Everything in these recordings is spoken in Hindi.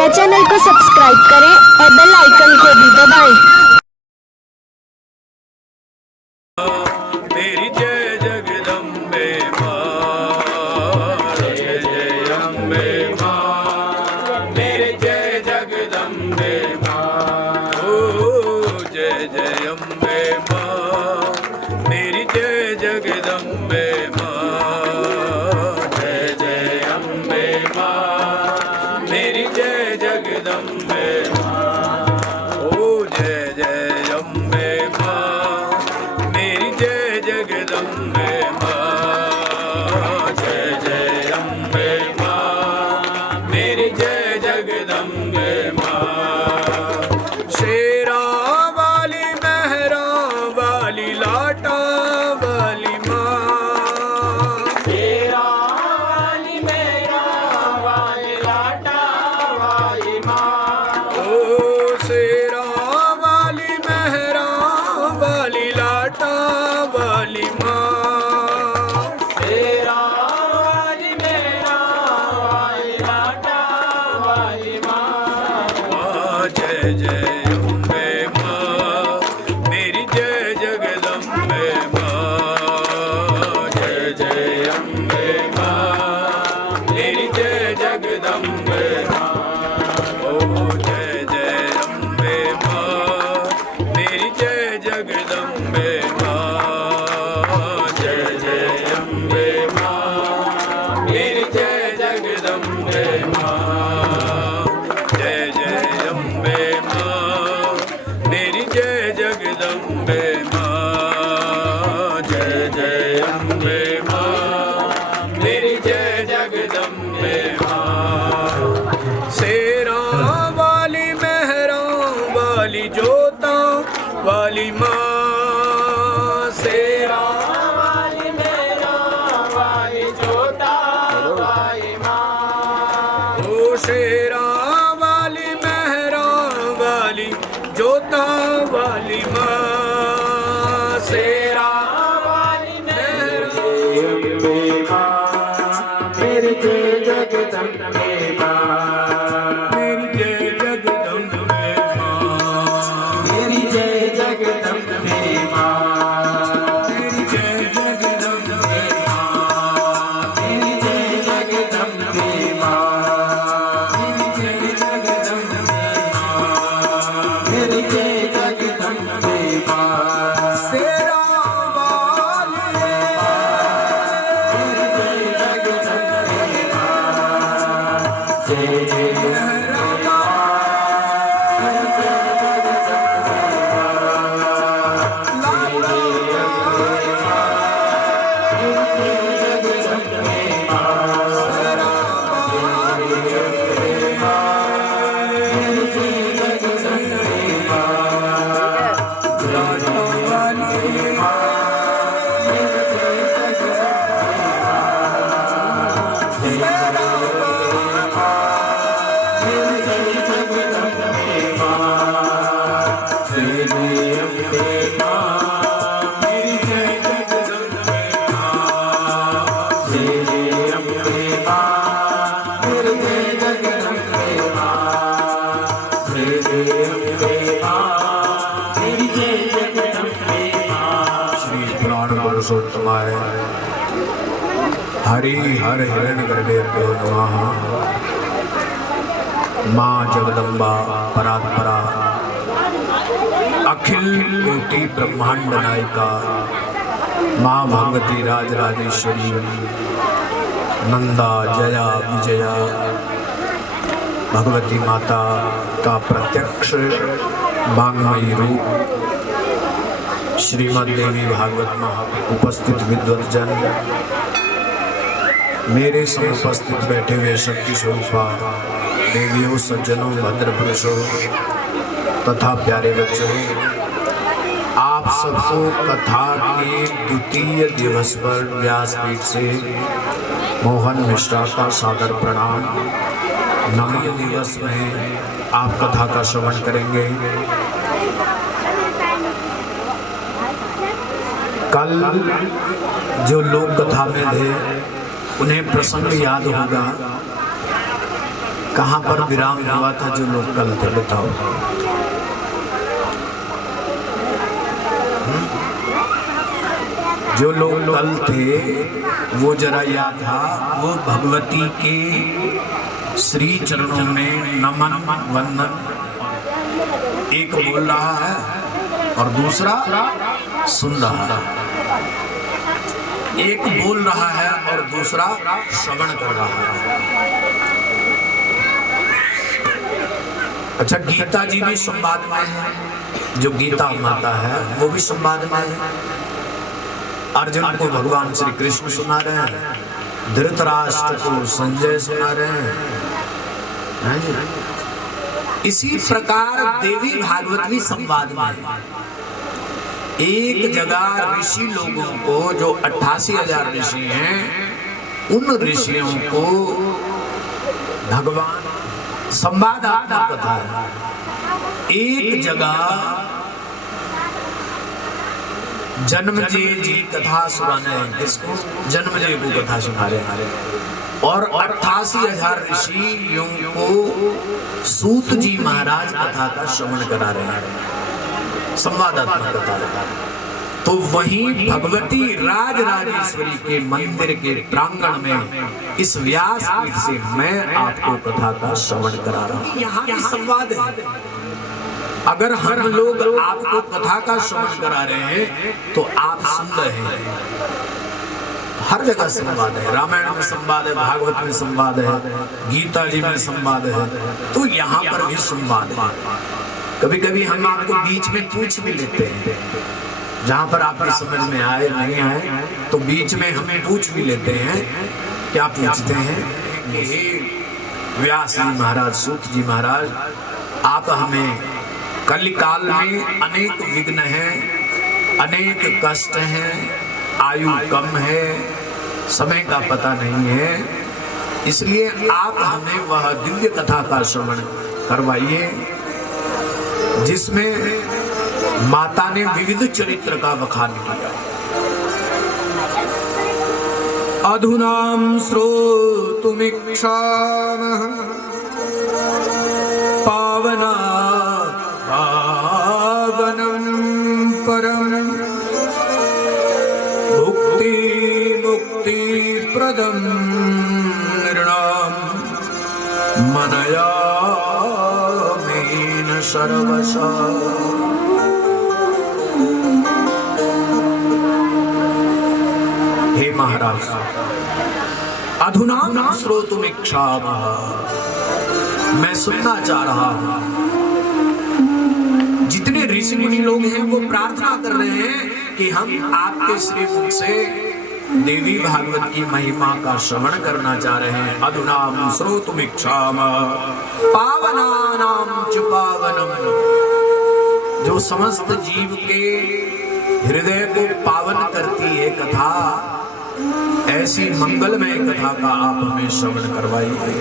कृपया चैनल को सब्सक्राइब करें और बेल आइकन को भी दबाएं। मेरी जय जगदम्बे माँ, जय जय अम्बे माँ, मेरी जय जगदम्बे माँ, ओ जय जय अम्बे माँ, मेरी जय जगदम्बे माँ, जय जय अम्बे माँ, मेरी जय जगदम्बे माँ, ओ जय जय अम्बे माँ, मेरी जय जगदम्बे माँ, जय जय अम्बे माँ, मेरी जय जगदम्बे माँ। शेरा वाली मेहरा वाली लाटा वाली माँ, शेरा वाली मेहरा वाली लाटा वाली माँ, ओ शेरा वाली मेहरा वाली लाटा वाली माँ, शेरा वाली मेहरा वाली लाटा वाली माँ, माँ जय जय अम्बे माँ, मेरी जय जगदम्बे माँ, जय जय अम्बे माँ, मेरी जय जगदम्बे माँ, ओ जय जय अम्बे माँ, मेरी जय जगदम्बे माँ, जय जय अम्बे माँ, मेरी जय जगदम्बे माँ, जय जय अम्बे माँ, मेरी जय जगदम्बे माँ, जय जय अम्बे माँ, मेरी जय जगदम्बे माँ। शेरा वाली मेहरा वाली जोता वाली माँ, शेरा वाली मेहरा वाली जोता वाली माँ, ओ शेरा वाली मेहरा वाली जोता वाली माँ, शेरा वाली मेहरा मेरी जय जगदम्बे माँ, मेरी जय जगदम्बे माँ, मेरी जय जगदम्बे माँ, मेरी जय जगदम्बे माँ, मेरी जय जगदम्बे माँ, मेरी जय जगदम्बे माँ, मेरी जय जगदम्बे माँ, शेरा वाली मेरी जय जगदम्बे माँ, जय जय मेहरा श्री पुराण पुरुषोत्तमाय हरि हर हिरण गर्भेभ्यो नमः। माँ जगदम्बा परात्परा अखिल कोटि ब्रह्मांड नायिका माँ भगवती राजराजेश्वरी नंदा जया विजया भगवती माता का प्रत्यक्ष वाङ्मयी रूप श्रीमद् देवी भागवत में उपस्थित विद्वतजन, मेरे समुपस्थित बैठे हुए शक्ति स्वरूपा देवियों, सज्जनों, भद्र पुरुषों तथा प्यारे बच्चों, आप सबको कथा के द्वितीय दिवस पर व्यासपीठ से मोहन मिश्रा का सादर प्रणाम। नवम दिवस में आप कथा का श्रवण करेंगे। कल जो लोग कथा में थे उन्हें प्रसंग याद होगा। कहां पर विराम हुआ था जो लोग कल थे, बताओ। जो लोग कल थे वो जरा याद था, वो भगवती के श्री चरणों में नमन वंदन, एक बोल रहा है और दूसरा सुन रहा है, एक बोल रहा है और दूसरा श्रवण कर रहा है। अच्छा, गीता जी भी संवाद में है, जो गीता माता है वो भी संवाद में है। अर्जुन को भगवान श्री कृष्ण सुना रहे हैं, धृतराष्ट्र को संजय सुना रहे हैं। इसी प्रकार देवी भागवत भी संवाद में है। एक जगह ऋषि लोगों को, जो 88,000 ऋषि हैं, उन ऋषियों को भगवान संवादात्मक कथा है। एक जगह जन्मजय जी कथा सुनाने, इसको जन्मजय को कथा सुना रहे हैं, और 88,000 ऋषियों को सूत जी महाराज कथा का श्रवण करा रहे हैं, संवादात्मक कथा है। तो वहीं भगवती राजराजेश्वरी के मंदिर के प्रांगण में इस व्यासपीठ से मैं आपको कथा का श्रवण करा रहा हूं। यहाँ भी संवाद है। अगर हम लोग आपको कथा का श्रवण करा रहे हैं तो आप सुन रहे हैं। हर जगह संवाद है, रामायण में संवाद है, भागवत में संवाद है, गीता जी में संवाद है, तो यहाँ पर भी संवाद है। कभी कभी हम आपको बीच में पूछ भी लेते हैं, जहाँ पर आपकी समझ में आए नहीं आए तो बीच में हमें पूछ भी लेते हैं। क्या पूछते हैं कि व्यास जी महाराज, सूत जी महाराज, आप हमें कलिकाल में अनेक विघ्न हैं, अनेक कष्ट हैं, आयु कम है, समय का पता नहीं है, इसलिए आप हमें वह दिव्य कथा का श्रवण करवाइए जिसमें माता ने विविध चरित्र का बखान किया। अधुनाम श्रोतुमिच्छामः पावना पावनं परम भुक्ति मुक्ति प्रदम नृणाम मनयामेन सर्वशः। हे महाराज, अधुना श्रोतुमिच्छामः, मैं सुनना चाह रहा हूं। जितने ऋषि मुनि लोग हैं वो प्रार्थना कर रहे हैं कि हम आपके श्रीमुख से देवी भागवत की महिमा का श्रवण करना चाह रहे हैं। अधुना श्रोतुमिच्छामः पावनानां च पावनम, जो समस्त जीव के हृदय को पावन करती है कथा, ऐसी मंगलमय कथा का आप हमें श्रवण करवाइए।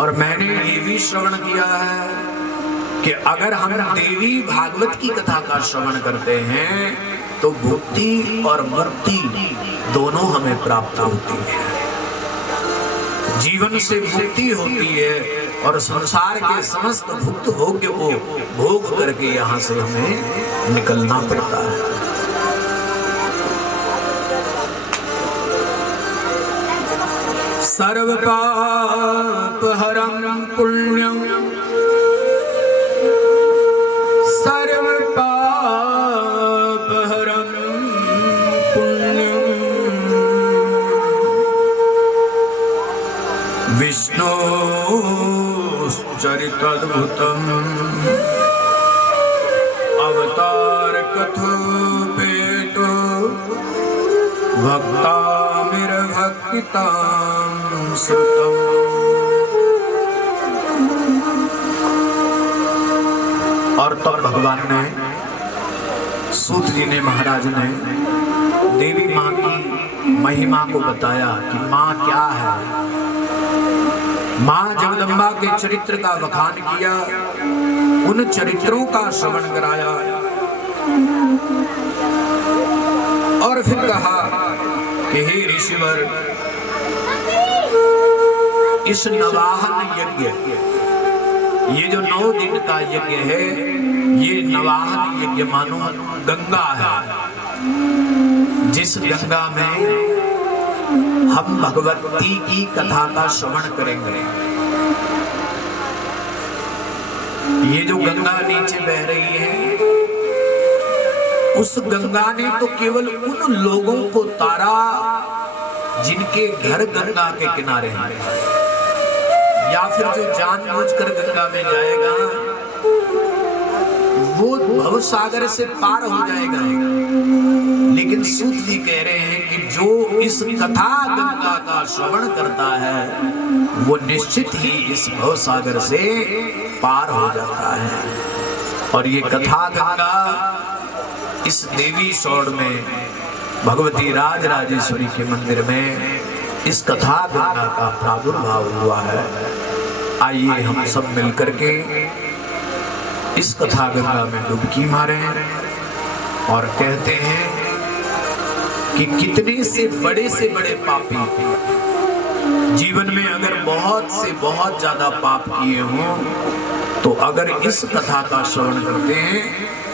और मैंने ये भी श्रवण किया है कि अगर हम देवी भागवत की कथा का श्रवण करते हैं तो भुक्ति और मुक्ति दोनों हमें प्राप्त होती है। जीवन से मुक्ति होती है और संसार के समस्त भुक्त भोग्य को भोग करके यहाँ से हमें निकलना पड़ता है। सर्व पाप हरं पुण्यं, सर्व पाप हरं पुण्यं, विष्णोश्चरितद्भुतम् अवतार कथोपेतो भक्तामिरभक्तितां श्रुतम्। और तब भगवान ने, सूत जी ने, महाराज ने देवी माँ की महिमा को बताया कि माँ क्या है। माँ जगदम्बा के चरित्र का बखान किया, उन चरित्रों का श्रवण कराया और फिर कहा कि हे ऋषिवर, इस नवाहन यज्ञ, ये जो 9 दिन का यज्ञ है, ये नवाहन यज्ञ मानो गंगा है, जिस गंगा में हम भगवती की कथा का श्रवण करेंगे। ये जो गंगा नीचे बह रही है, उस गंगा ने तो केवल उन लोगों को तारा जिनके घर गंगा के किनारे हैं, या फिर जो जानबूझकर गंगा में जाएगा वो भवसागर से पार हो जाएगा। लेकिन सूत जी कह रहे हैं कि जो इस कथा गंगा का श्रवण करता है वो निश्चित ही इस भवसागर से पार हो जाता है। और ये कथा गंगा इस देवी सौड़ में भगवती राजराजेश्वरी के मंदिर में इस कथा गंगा का प्रादुर्भाव हुआ है। आइए हम सब मिलकर के इस कथा गंगा में डुबकी मारें और कहते हैं कि कितने से बड़े पापी जीवन में अगर बहुत से बहुत ज्यादा पाप किए हों, तो अगर इस कथा का श्रवण करते हैं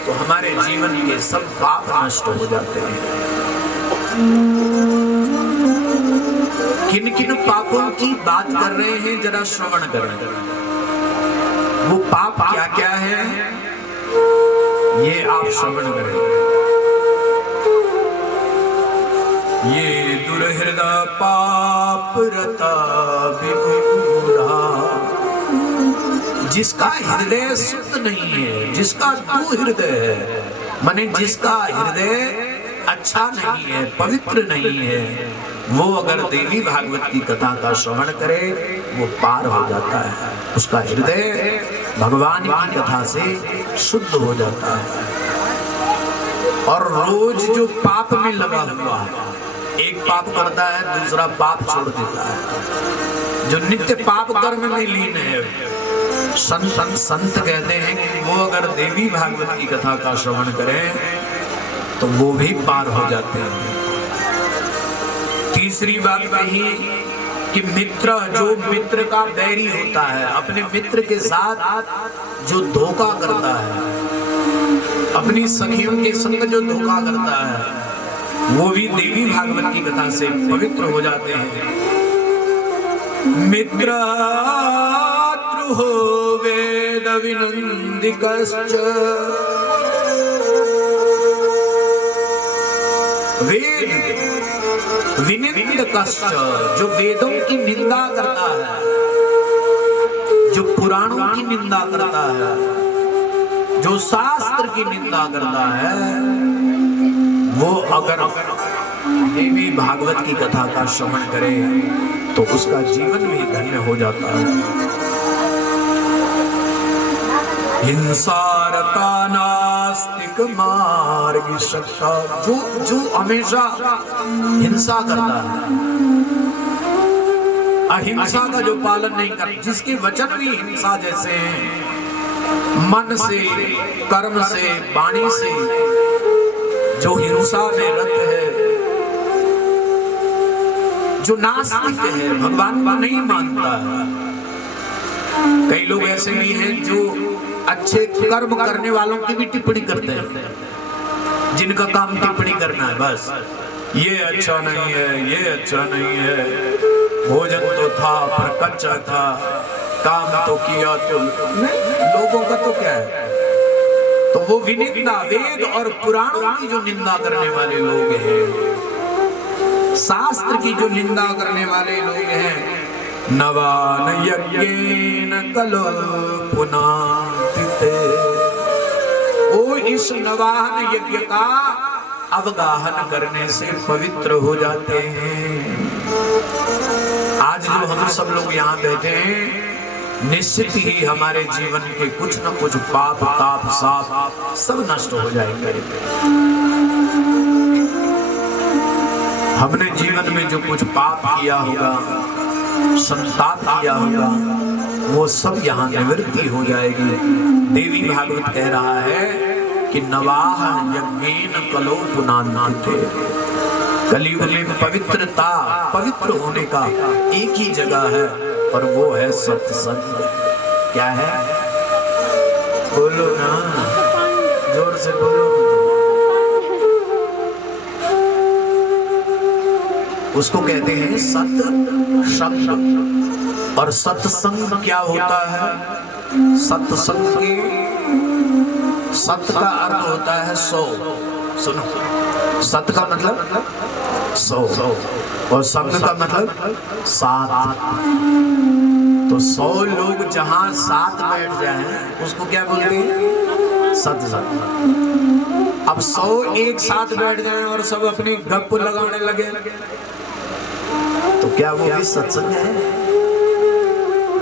तो हमारे जीवन के सब पाप नष्ट हो जाते हैं। किन किन पापों की बात कर रहे हैं, जरा श्रवण करें। वो पाप क्या क्या है, ये आप श्रवण करें। ये दुर्हृदय पाप रता विमूढ़ा, जिसका हृदय शुद्ध नहीं है, जिसका दुर्हृदय है, माने जिसका हृदय अच्छा नहीं है, पवित्र नहीं है, वो अगर देवी भागवत की कथा का श्रवण करे वो पार हो जाता है। उसका हृदय भगवान की कथा से शुद्ध हो जाता है। और रोज जो पाप में लगा हुआ है, एक पाप करता है दूसरा पाप छोड़ देता है, जो नित्य पाप कर्म में लीन है, संत कहते हैं कि वो अगर देवी भागवत की कथा का श्रवण करें तो वो भी पार हो जाते हैं। तीसरी बात कही कि मित्र, जो मित्र का बैरी होता है, अपने मित्र के साथ जो धोखा करता है, अपनी सखियों के संग जो धोखा करता है, वो भी देवी भागवत की कथा से पवित्र हो जाते हैं। मित्र हो वेद विनंदिकश्च, वेद विनिंदकश्च, जो वेदों की निंदा करता है, जो पुराणों की निंदा करता है, जो शास्त्र की निंदा करता है, वो अगर देवी भागवत की कथा का श्रवण करे तो उसका जीवन भी धन्य हो जाता है। हिंसारता नास्तिक मार्ग सत्ता, जो हमेशा हिंसा करता है, अहिंसा का जो पालन नहीं करता, जिसके वचन भी हिंसा जैसे हैं, मन से, कर्म से, वाणी से जो हिंसा में रत है, जो नास्तिक है, भगवान को नहीं मानता है। कई लोग ऐसे भी हैं जो अच्छे कर्म करने वालों की भी टिप्पणी करते हैं, जिनका काम टिप्पणी करना है, बस ये अच्छा नहीं है, ये अच्छा नहीं है, भोजन तो था पर कच्चा था, काम तो किया तो लोगों का तो क्या है। तो वो विनिंदा, वेद और पुराणों की जो निंदा करने वाले लोग हैं, शास्त्र की जो निंदा करने वाले लोग हैं, नवान यज्ञेन कलो पुनातिते, वो इस नवाहन यज्ञ का अवगाहन करने से पवित्र हो जाते हैं। आज जो हम सब लोग यहाँ बैठे हैं, निश्चित ही हमारे जीवन के कुछ न कुछ पाप, ताप, साप सब नष्ट हो जाएंगे। हमने जीवन में जो कुछ पाप किया होगा, संताप किया होगा, वो सब यहाँ निवृत्ति हो जाएगी। देवी भागवत कह रहा है कि नवाह यज्ञेन कलो पुनान्ते, कलियुग में पवित्रता, पवित्र होने का एक ही जगह है, और वो है सत्संग। क्या है? बोलो ना, जोर से बोलो। उसको कहते हैं सत्संग। और सत्संग क्या होता है? सत्संग के सत का अर्थ होता है 100। सुनो, सत का मतलब 100 और संग का मतलब 7। तो 100 लोग जहां साथ बैठ जाएं उसको क्या बोलते हैं? सत्संग। अब 100 एक साथ बैठ जाएं और सब अपनी गप लगाने लगे तो क्या वो भी सत्संग है?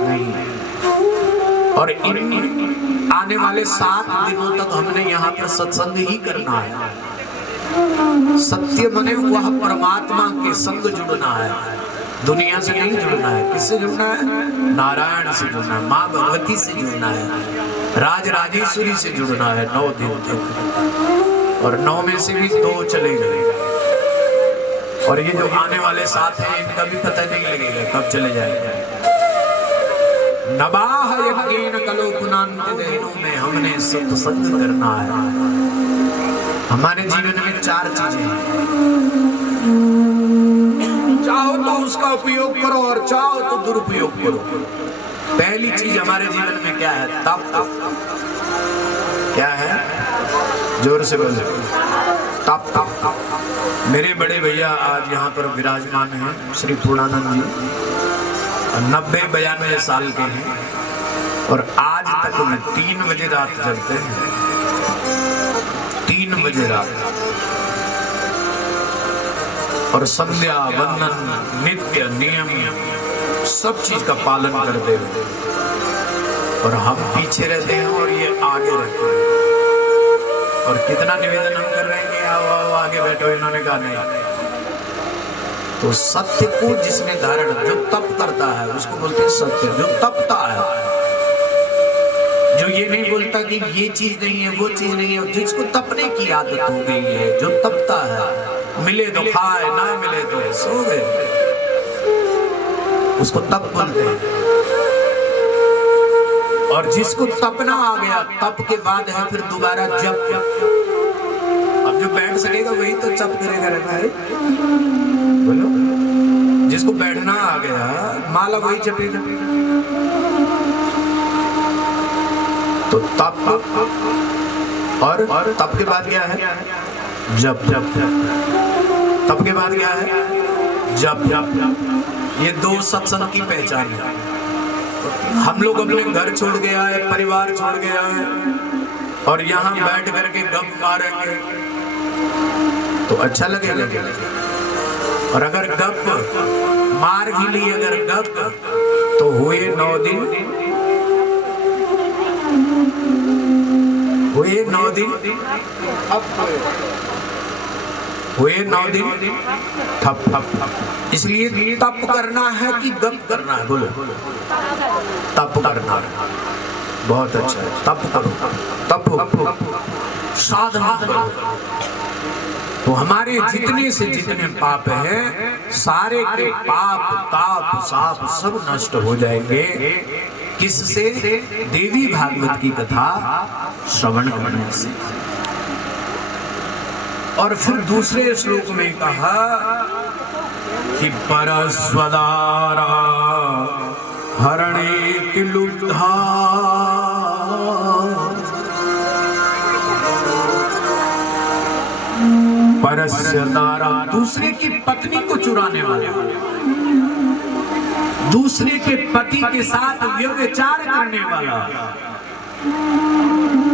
नहीं। और इन आने वाले 7 दिनों तक हमने यहाँ पर सत्संग ही करना है। सत्य मने वह परमात्मा के संग जुड़ना है, दुनिया से नहीं जुड़ना है। किससे जुड़ना है? नारायण से जुड़ना है, माँ भगवती से जुड़ना है, राज राजेश्वरी से जुड़ना है 9 दिन तक। और 9 में से भी 2 चले गए। और ये जो आने वाले 7 हैं इनका भी पता नहीं लगेगा कब चले जाएगा। नबाह यज्ञेन कलो पुनान्ति दिनों में हमने सत्संग करना है। हमारे जीवन में 4 चीजें हैं। चाहो तो उसका उपयोग करो और चाहो तो दुरुपयोग करो। पहली चीज हमारे जीवन में क्या है? तप। क्या है? जोर से बोलो। तप। मेरे बड़े भैया आज यहाँ पर विराजमान हैं, श्री पूर्णानंद जी, 90-92 साल के हैं और आज तक में 3 बजे रात जगते हैं। 3 बजे रात और संध्या वंदन नित्य नियम सब चीज का पालन करते हुए। और हम पीछे रहते हैं और ये आगे रहते हैं। और कितना निवेदन हम कर रहे हैं कि आओ आगे बैठो, इन्होंने कहा नहीं। तो सत्य को जिसने धारण, जो तप करता है उसको बोलते हैं सत्य। जो तपता है, जो ये नहीं बोलता कि ये चीज नहीं है वो चीज नहीं है, जिसको तपने की आदत हो गई है, जो तपता है, मिले तो खाए ना मिले तो सो गए, उसको तप बोलते हैं। और जिसको तपना आ गया, तप के बाद है फिर दोबारा जप। अब जो बैठ सकेगा वही तो जप करेगा रे भाई, बोलो। जिसको बैठना आ गया माला वही जपेगा। तो तप और तप के बाद क्या है? जप। तप के बाद क्या है? जप। ये 2 सत्संग की पहचान है। हम लोग अपने घर छोड़ के आए, परिवार छोड़ के आए और यहाँ बैठ करके गप मारेंगे तो अच्छा लगेगा क्या? और अगर गप मार भी ली, अगर गप तो हुए 9 दिन, हुए 9 दिन, हुए 9 दिन ठप। इसलिए तप करना है कि गप करना है? बोलो। तप करना है, बहुत अच्छा है। तप करो, तप साधना करो तो हमारे जितने से जितने पाप हैं सारे के पाप ताप साप सब नष्ट हो जाएंगे। किससे? देवी भागवत की कथा श्रवण करने से। और फिर दूसरे श्लोक में कहा कि परस्वदारा हरणे किलुब्धा परस्वदारा, दूसरे की पत्नी को चुराने वाला, दूसरे के पति के साथ व्यभिचार करने वाला।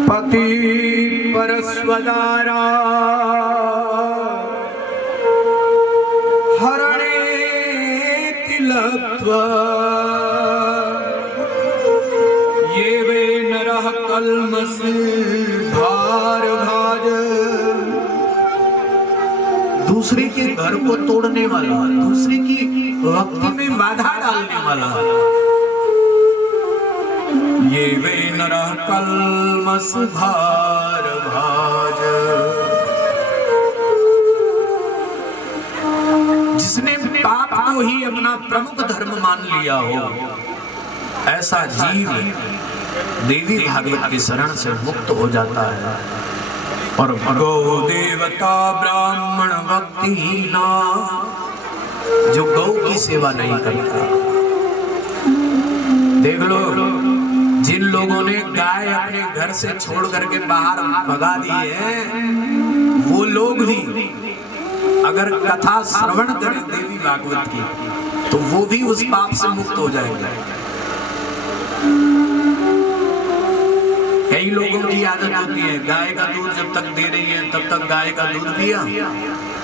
पति परस्वदारा हरणे तिलत्वा ये वे नरः कल्मष भार भाज, दूसरे के घर को तोड़ने वाला, दूसरे की भक्ति में बाधा डालने वाला। ये वे नरः कल्मष भार भाज, जिसने पाप को ही अपना प्रमुख धर्म मान लिया हो, ऐसा जीव देवी भागवत की शरण से मुक्त हो जाता है। और गौ देवता ब्राह्मण भक्तिहीना, जो गौ की सेवा नहीं करता, देख लो जिन लोगों ने गाय अपने घर से छोड़ करके बाहर भगा दी है, वो लोग भी अगर कथा श्रवण करें देवी भागवत की, तो वो भी उस पाप से मुक्त हो जाएंगे। कई लोगों की आदत होती है, गाय का दूध जब तक दे रही है तब तक गाय का दूध पिया,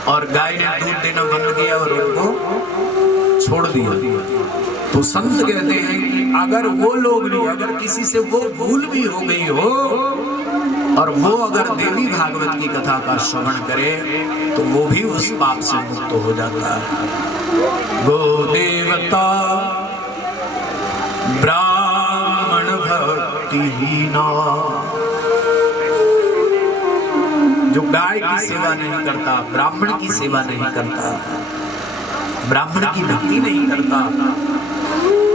और गाय ने दूध देना बंद किया और उनको छोड़ दिया। तो संत कहते हैं कि अगर वो लोग भी, अगर किसी से वो भूल भी हो गई हो और वो अगर देवी भागवत की कथा का श्रवण करे, तो वो भी उस पाप से मुक्त हो जाता है। गो देवता ब्राह्मण भक्तिहीना, जो गाय की सेवा नहीं करता, ब्राह्मण की सेवा नहीं करता, ब्राह्मण की भक्ति नहीं करता,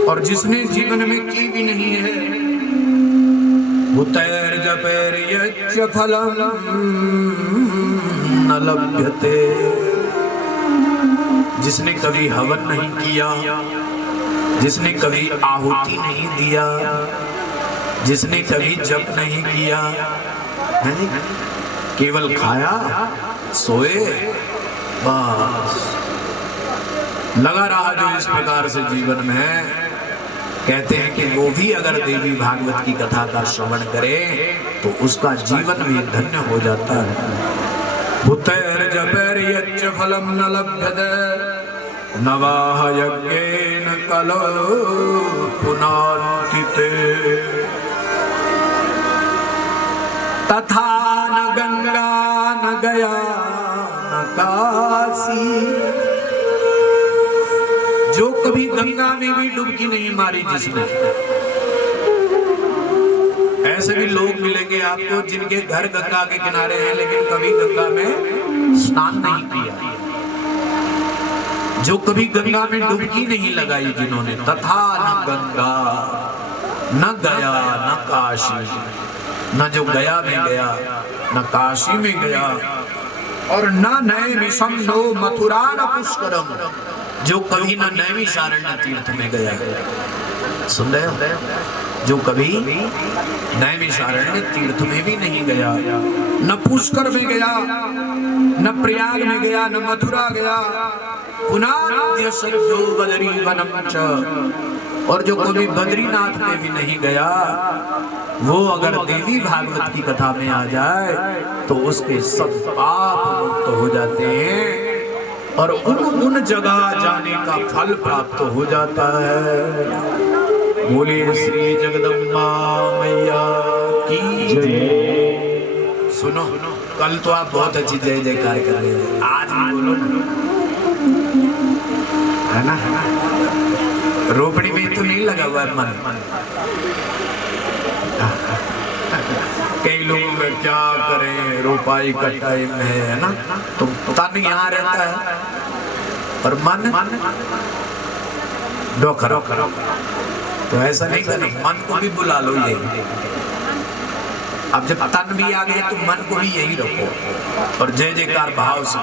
और जिसने जीवन में की भी नहीं है, भूतैर जपैर यच्च फलम न लभ्यते, जिसने कभी हवन नहीं किया, जिसने कभी आहुति नहीं दिया, जिसने कभी जप नहीं किया, केवल खाया सोए बस लगा रहा जो इस प्रकार से जीवन में, कहते हैं कि वो भी अगर देवी भागवत की कथा का श्रवण करे तो उसका जीवन भी धन्य हो जाता है। भूतैर जपैर यच्च फलम न लभ्यते नवाह यज्ञेन कलो पुनान्तिते, तथा न गंगा न गया न काशी, जो कभी गंगा में भी डुबकी नहीं मारी जिसने, ऐसे भी लोग मिलेंगे आपको जिनके घर गंगा के किनारे हैं लेकिन कभी गंगा में स्नान नहीं किया, जो कभी गंगा में डुबकी नहीं लगाई जिन्होंने, तथा न गंगा न गया न काशी, न जो गया में गया न काशी में गया, और न नए विषम नो मथुरा न पुष्करम, जो कभी न नैमिषारण्य तीर्थ में गया। सुन रहे हो, जो कभी नैमिषारण्य तीर्थ में भी नहीं गया, न पुष्कर में गया, न प्रयाग में गया, न मथुरा गया, पुनाद्य सज्जो बदरी वनम च, और जो कभी बद्रीनाथ में भी नहीं गया, वो अगर देवी भागवत की कथा में आ जाए तो उसके सब पाप मुक्त हो जाते हैं और उन जगह जाने का फल प्राप्त हो जाता है। बोलिए श्री जगदम्बा मैया की जय। सुनो, कल तो आप बहुत अच्छी जय जयकार कर रहे थे, आज भी बोलो है ना। रोपड़ी में तो नहीं लगा हुआ है मन। कई लोगों में क्या करें, रोपाई कटाई में है ना, तो तन यहाँ रहता है और मन डोखरा। तो ऐसा नहीं करना, मन को भी बुला लो ये। अब जब तन भी आ गए तो मन को भी यही रखो और जय जयकार भाव से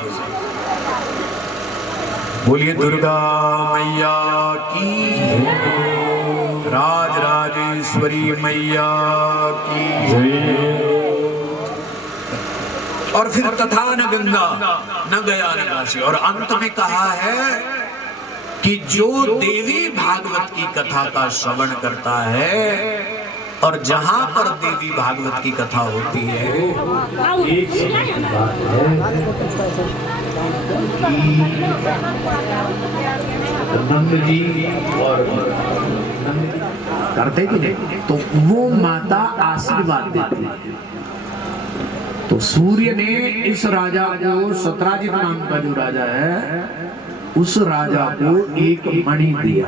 बोलिए दुर्गा मैया की, राज राजेश्वरी मैया की जय। और फिर तथा न गंगा न गया न काशी, और अंत में कहा है कि जो देवी भागवत की कथा का श्रवण करता है और जहां पर देवी भागवत की कथा होती है, एक बात है नंद जी और करते कि नहीं, तो वो माता आशीर्वाद देती है। तो सूर्य ने इस राजा को, सत्राजित नाम का जो राजा है, उस राजा को एक मणि दिया,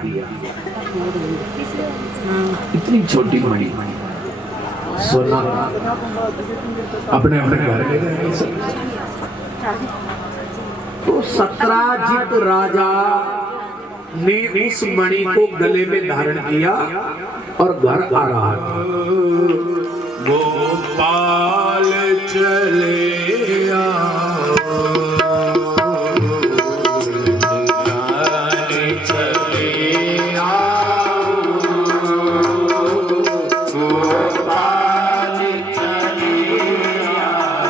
इतनी छोटी मणि, सोना अपने अपने घर ले गए। तो सत्राजित राजा ने उस मणि को गले में धारण किया और घर आ रहा है। गोपाल चले आओ, चले आओ, गोपाल चले आओ,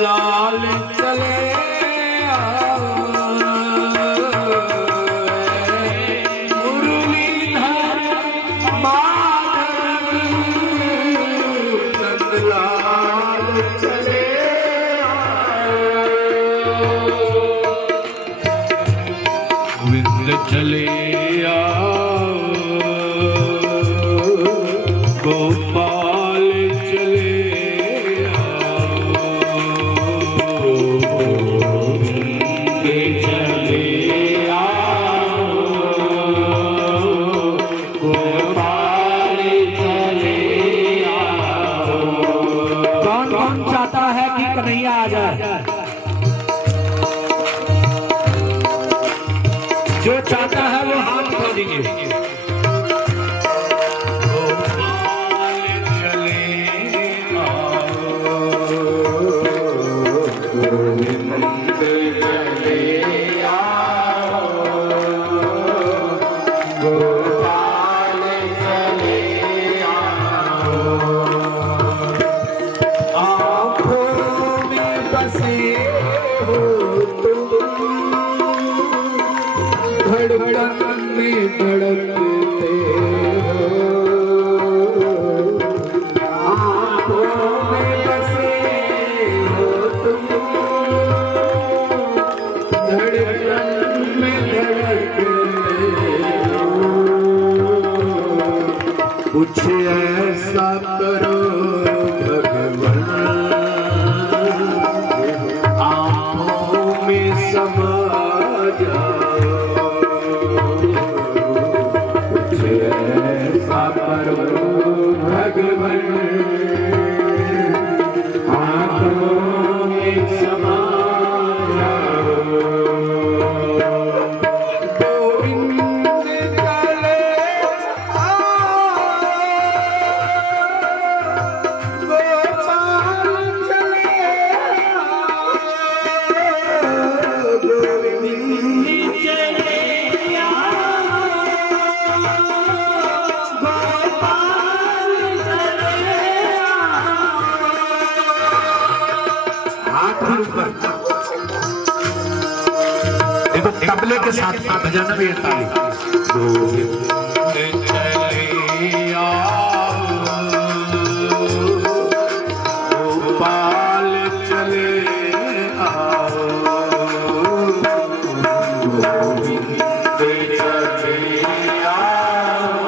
लाल चले मुरलीधर माधव नंदलाल चले गोविंद चले गोपाल चले कन्हैया आ जाए। जो चाहता है वो हाथ उठा दीजिए। धड़कन में धड़कते हो, आँखों में बसे हो तुम, धड़कन में धड़कते हो। कुछ ऐसा करो भगवान, आँखों में समा जाओ। देखो तबले के साथ बजाना भी ताली। गोपाल चले आओ, गोविंद चले आओ,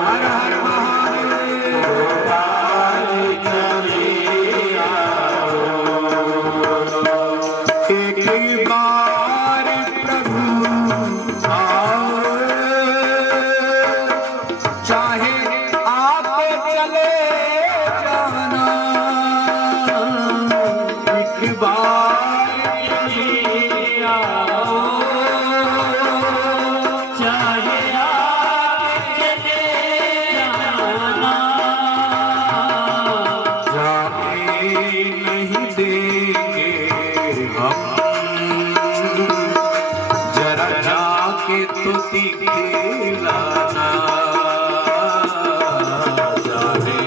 हर हर महादेव, गोपाल चले आओ। एक बार प्रभु आओ, चाहे आप चले जाना, एक बार चले आओ, चाहे आप चले जाना, जाने नहीं देंगे हम, जरा जाके तो दिखलाना, जाने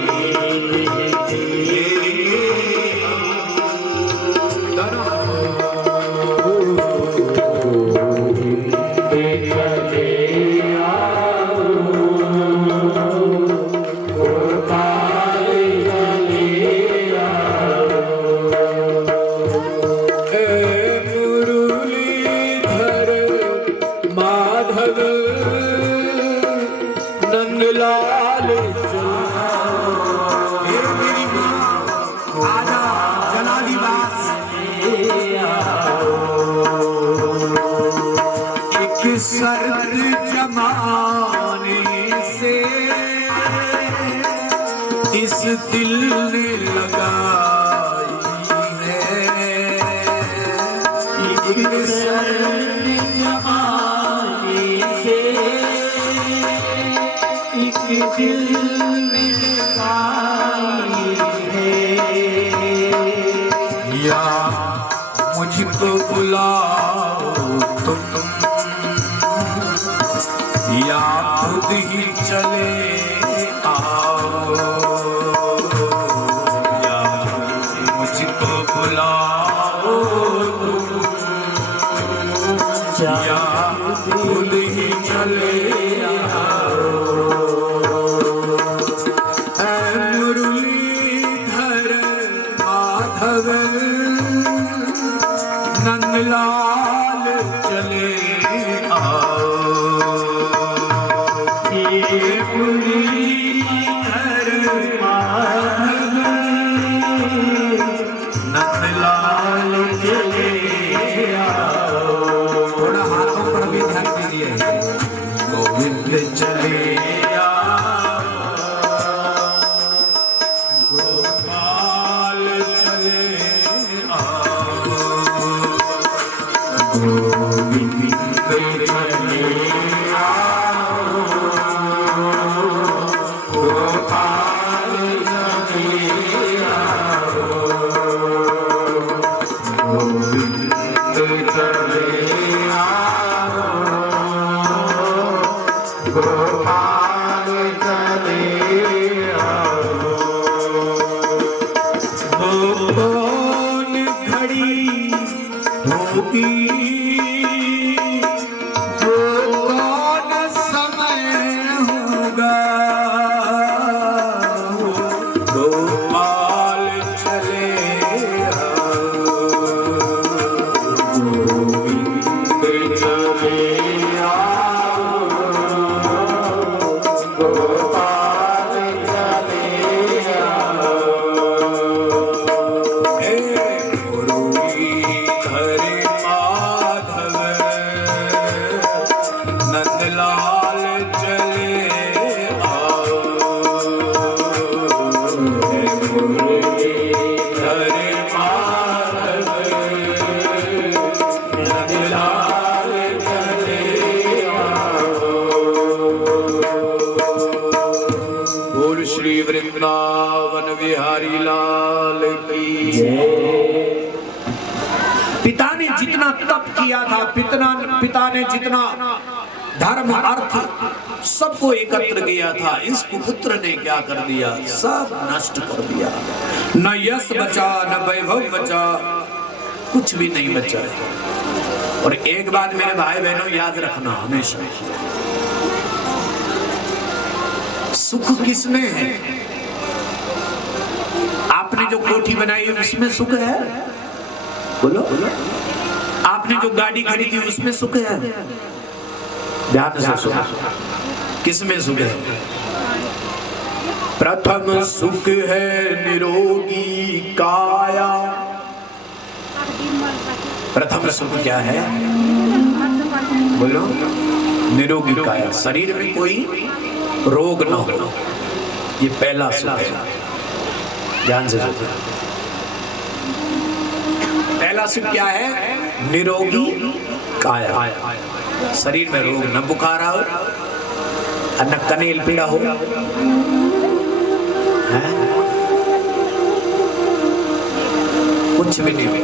नहीं देंगे शरण जमाने से एक दिल में आई है। या मुझको बुलाओ तुम या खुद ही चले आओ, या मुझको बुलाओ या खुद ही चले आओ। ऐ मुरलीधर माधव नंदलाल चले आओ। ये मुरलीधर माधव नंदलाल चले आओ। थोड़ा हाथों पर भी ध्यान दीजिए। गोविंद चले आओ, गोपाल चले आओ, गोविंद चले आओ, गोपाल चले आओ, गोविंद चले आओ, गोपाल चले आओ। कौन घड़ी होगी, कौन समय होगा, गोपाल चले आओ, गोविंद चले आओ, गोपाल चले आओ। हे मुरलीधर माधव नंदलाल चले आओ। हे मुरलीधर माधव नंदलाल चले आओ। बोल श्री वृंदावन बिहारी लाल की जय। पिता ने जितना तप किया था, पिता ने जितना धर्म अर्थ सबको एकत्र किया था, इस कुपुत्र ने क्या कर दिया, सब नष्ट कर दिया। न यश बचा न वैभव बचा, कुछ भी नहीं बचा है। और एक बात मेरे भाई बहनों याद रखना हमेशा, सुख किसमें है? आपने जो कोठी बनाई उसमें सुख है? बोलो। आपने जो गाड़ी खरीदी उसमें सुख है? ध्यान से सुनो, किसमें सुख है? प्रथम सुख है निरोगी काया। प्रथम सुख क्या है? बोलो। निरोगी काया, शरीर में कोई रोग न हो, ये पहला सुख है। ध्यान से सुनो, पहला सुख क्या है? निरोगी काया, शरीर में रोग न, बुखार हो न कनेल पीड़ा हो, कुछ भी नहीं हो।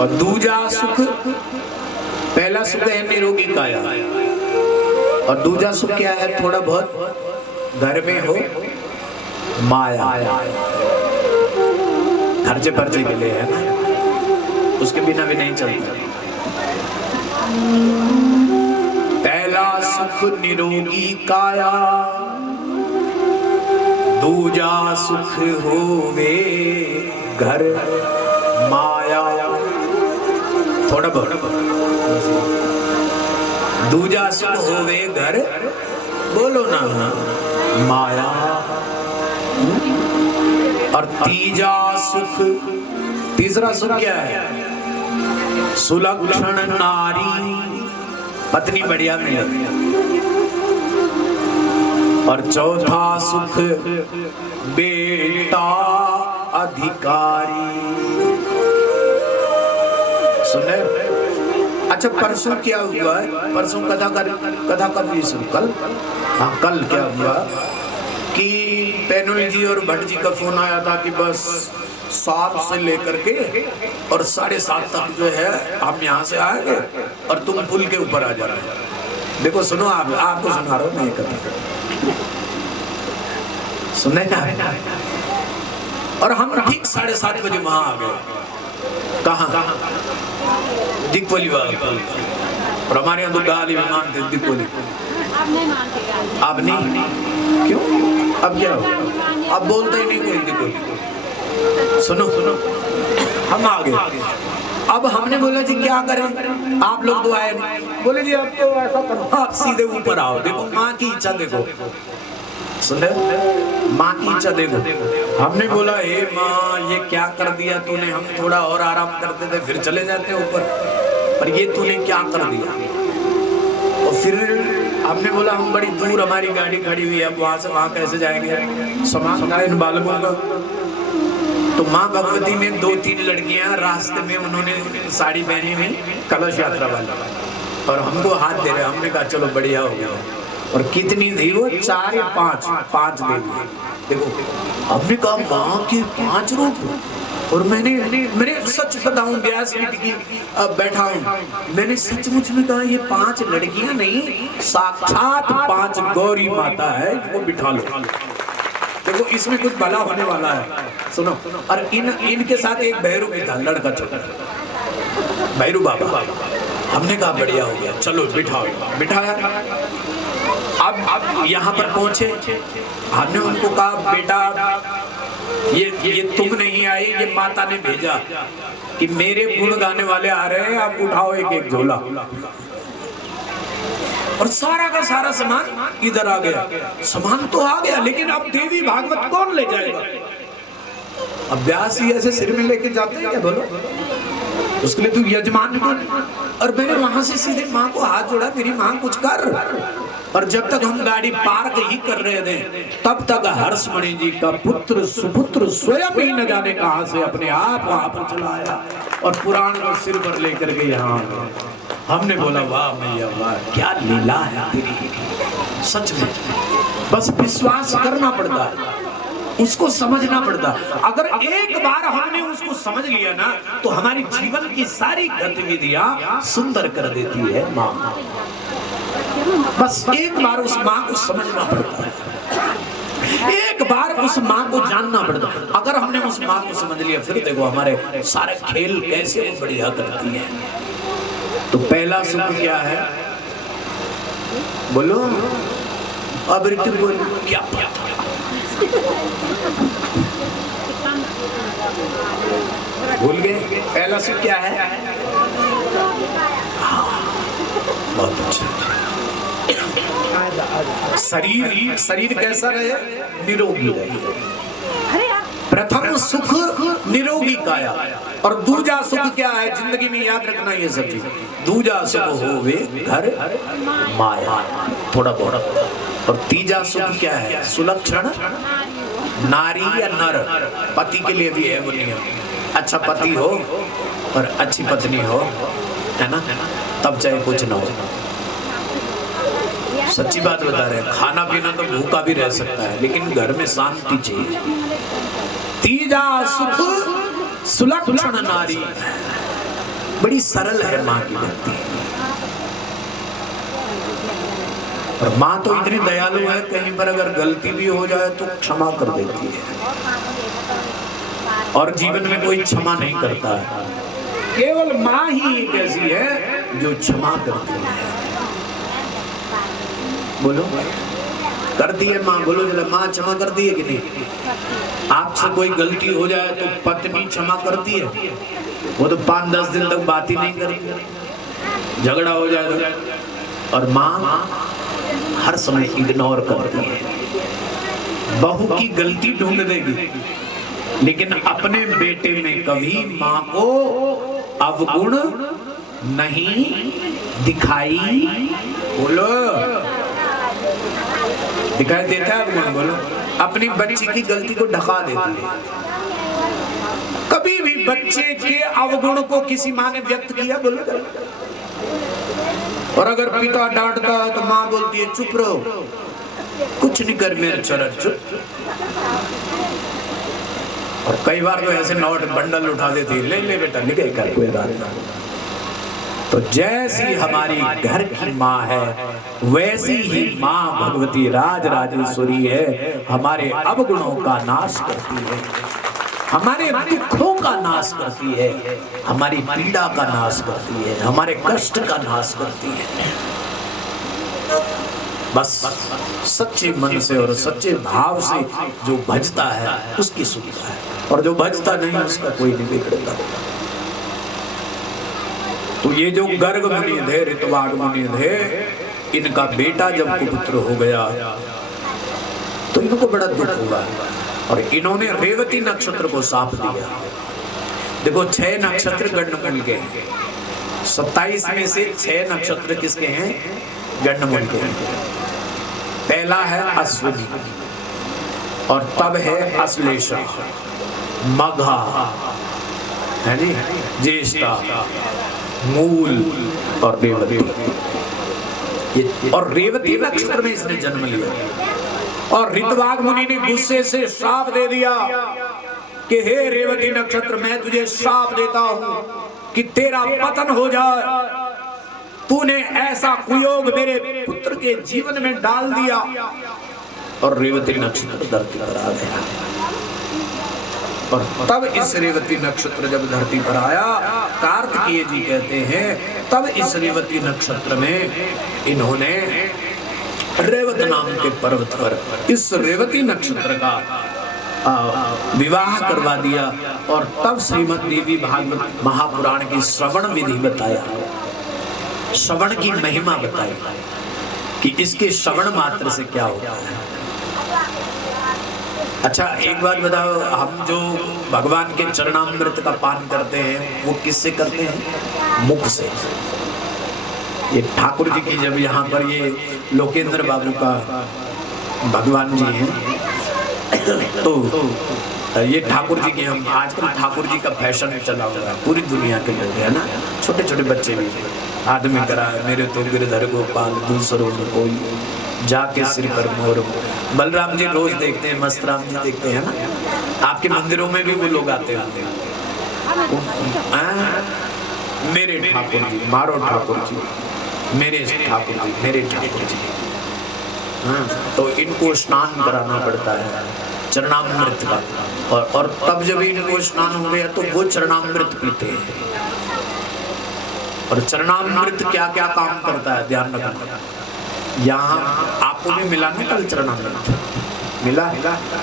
और दूजा सुख, पहला सुख है निरोगी काया, और दूजा सुख क्या है? थोड़ा बहुत घर में हो माया, खर्चे पर्चे के लिए है ना, उसके बिना भी नहीं चलता। पहला सुख निरोगी काया, दूजा सुख होवे घर माया। थोड़ा बहुत दूजा सुख होवे घर, बोलो ना, माया। और तीजा सुख, तीसरा सुख क्या है? सुलक्षण नारी, पत्नी बढ़िया मिले। और चौथा सुख बेटा अधिकारी। सुन रहे? अच्छा परसों क्या हुआ है, परसों कथा कब हुई शुरू, कल, हाँ कल क्या हुआ कि पैनुल जी और भट्ट जी का फोन आया था कि बस 7 से लेकर के और 7:30 तक जो है हम यहाँ से आएंगे और तुम पुल के ऊपर आ जाना। देखो सुनो, आपको सुना रहा हूँ मैं ये कथा, सुने ना। और हम ठीक 7:30 बजे वहां आ गए। कहाँ? दिग्वली वाला। और हमारे यहाँ तो गाली में मानते दिग्वली। अब नहीं, क्यों? अब क्या हो? अब बोलते ही नहीं कोई दिग्वली। सुनो, हम आ गए। अब हमने बोला जी क्या करें, आप लोग तो आए नहीं। बोले जी अब तो ऐसा करो, आप सीधे ऊपर आओ, देखो माँ की इच्छा देखो, सुन रहे, माँ की इच्छा देखो। हमने बोला हे माँ ये क्या कर दिया तूने, हम थोड़ा और आराम करते थे फिर चले जाते ऊपर, पर ये तूने क्या कर दिया। और फिर हमने बोला हम बड़ी दूर हमारी गाड़ी खड़ी हुई है, अब वहां से वहां कैसे जाएंगे, सामान था इन बालकों का। तो माँ भगवती ने 2-3 लड़कियां रास्ते में, उन्होंने साड़ी पहनी हुई कलश यात्रा वाला, और हमको हाथ दे रहे। हमने कहा चलो बढ़िया हो गया। और कितनी थी वो, 4 या 5 देवी। देखो हमने कहा माँ के 5 रूप। और मैंने सच बताऊं, व्यासपीठ की बैठा हूँ, मैंने सचमुच में कहा ये 5 लड़कियां नहीं, साक्षात 5 गौरी माता है, वो बिठा लो। देखो इसमें कुछ भला होने वाला है, सुनो। और इनके साथ एक भैरू भी था, लड़का छोटा, भैरू बाबा। हमने कहा बढ़िया हो गया, चलो बिठाओ, बिठाया। अब यहाँ पर पहुंचे, हमने उनको कहा बेटा ये तुम नहीं आए, ये माता ने भेजा कि मेरे गुण गाने वाले आ रहे हैं, आप उठाओ एक झोला। और सारा का सारा सामान इधर आ गया। सामान तो आ गया, लेकिन अब देवी भागवत कौन ले जाएगा। अब व्यास ही ऐसे सिर में लेके जाते हैं क्या, बोलो, उसके लिए तू यजमान बन। और मैंने वहां से सीधे माँ को हाथ जोड़ा, मेरी माँ कुछ कर। और जब तक हम गाड़ी पार्क ही कर रहे थे, तब तक हर्षमणि जी का पुत्र सुपुत्र स्वयं ही न जाने कहां से अपने आप वहां पर चला आया और पुराण को सिर पर लेकर के यहाँ। हमने बोला वाह मैया वाह, क्या लीला है तेरी, सच में। बस विश्वास करना पड़ता है, उसको समझना पड़ता। अगर एक बार हमने उसको समझ लिया ना, तो हमारी जीवन की सारी गतिविधियां सुंदर कर देती है माँ। बस एक बार उस माँ को समझना पड़ता है, एक बार उस माँ को जानना पड़ता है। अगर हमने उस माँ को समझ लिया, फिर देखो हमारे सारे खेल कैसे बढ़िया करती है। तो पहला सुख क्या है, बोलो, अब बोल क्या भूल गए। पहला सुख क्या है, बहुत अच्छा, शरीर कैसा रहे, निरोगी रहे। प्रथम सुख निरोगी काया, और दूजा सुख क्या है, जिंदगी में याद रखना ये सब चीज। दूजा सुख होवे घर माया, थोड़ा बहुत। और तीजा सुख क्या है, सुलक्षण नारी या नर। पति के लिए भी है वो नियम, अच्छा पति हो और अच्छी पत्नी हो, है ना, तब चाहे कुछ ना हो। सच्ची बात बता रहे हैं, खाना पीना तो भूखा भी रह सकता है, लेकिन घर में शांति चाहिए। तीजा सुख सुलक्षण नारी, बड़ी सरल है माँ की भक्ति। और माँ तो इतनी दयालु है, कहीं पर अगर गलती भी हो जाए तो क्षमा कर देती है। और जीवन में कोई क्षमा नहीं करता है, केवल माँ ही एक ऐसी है जो क्षमा करती है। बोलो, करती है माँ, बोलो जरा, माँ क्षमा करती है कि नहीं। आपसे कोई गलती हो जाए तो पत्नी क्षमा करती है, वो तो 5-10 दिन तक बात ही नहीं करती, झगड़ा हो जाए। और माँ हर समय इग्नोर करती है। बहू की गलती ढूंढ देगी, लेकिन अपने बेटे में कभी माँ को अवगुण नहीं दिखाई, बोलो, दिखाई देता है अवगुण, बोलो। अपनी बच्ची की गलती को ढका देती है। कभी भी बच्चे के अवगुण को किसी माँ ने व्यक्त किया, बोलो, और अगर पिता डांटता है तो माँ बोलती है चुप रहो, कुछ नहीं कर मेरे चरण, चुप। और कई बार तो ऐसे नोट बंडल उठा देती है, ले ले बेटा निकल कर, कोई बात नहीं। तो जैसी हमारी घर की माँ है वैसी ही माँ भगवती राज राजेश्वरी है। हमारे अवगुणों का नाश करती है, हमारे दुखों का नाश करती है, हमारी पीड़ा का नाश करती है, हमारे कष्ट का नाश करती है। बस सच्चे मन से और सच्चे भाव से जो भजता है उसकी सुनता है, और जो भजता नहीं उसका कोई नहीं बिगड़ता। तो ये जो गर्ग मुनि थे, ऋतवाग मुनि थे, इनका बेटा जब कुपुत्र हो गया तो इनको बड़ा दुख हुआ और इन्होंने रेवती नक्षत्र को साफ दिया। देखो 6 नक्षत्र गण्डमुनि के, 27 में से 6 नक्षत्र किसके हैं? गण्डमुनि के। पहला है अश्विनी, और तब है अश्लेषा, मघा है नी, ज्येष्ठा, मूल और रेवती। और रेवती नक्षत्र में इसने जन्म लिया। और ऋतवाग मुनि ने गुस्से से श्राप दे दिया कि हे रेवती नक्षत्र, मैं तुझे श्राप देता हूं कि तेरा पतन हो जाए। तूने ऐसा कुयोग मेरे पुत्र के जीवन में डाल दिया। और रेवती नक्षत्र धरती पर आ गया। और तब इस रेवती नक्षत्र जब धरती पर आया, कार्तिकेय जी कहते हैं तब इस रेवती नक्षत्र में इन्होंने रेवत नाम के पर्वत पर इस रेवती नक्षत्र का विवाह करवा दिया। और तब श्रीमद् देवी भागवत महापुराण की श्रवण विधि बताया, श्रवण की महिमा बताई कि इसके श्रवण मात्र से क्या होता है। अच्छा एक बात बताओ, हम जो भगवान के चरणामृत का पान करते हैं वो किससे करते हैं? मुख से। ये ठाकुर जी की जब यहाँ पर ये लोकेंद्र बाबू का भगवान जी हैं तो ये ठाकुर जी की, हम आजकल ठाकुर जी का फैशन चला हुआ है, पूरी दुनिया के लोग है ना, छोटे छोटे बच्चे भी, आदमी करा है मेरे तो गिरधर गोपाल दूसरों में कोई, जाके सिर पर मोर। बलराम जी रोज देखते हैं, मस्त राम जी देखते हैं ना, आपके मंदिरों में भी वो लोग आते होंगे। मेरे ठाकुर जी, मारो ठाकुर जी, मेरे ठाकुर जी, मेरे ठाकुर जी। तो इनको स्नान कराना पड़ता है चरणामृत का। और तब जब इनको स्नान हो गया तो वो चरणामृत पीते हैं। और चरणामृत क्या क्या काम करता है ध्यान रखना। यहाँ आपको भी मिला ना कल चरणामृत, मिला?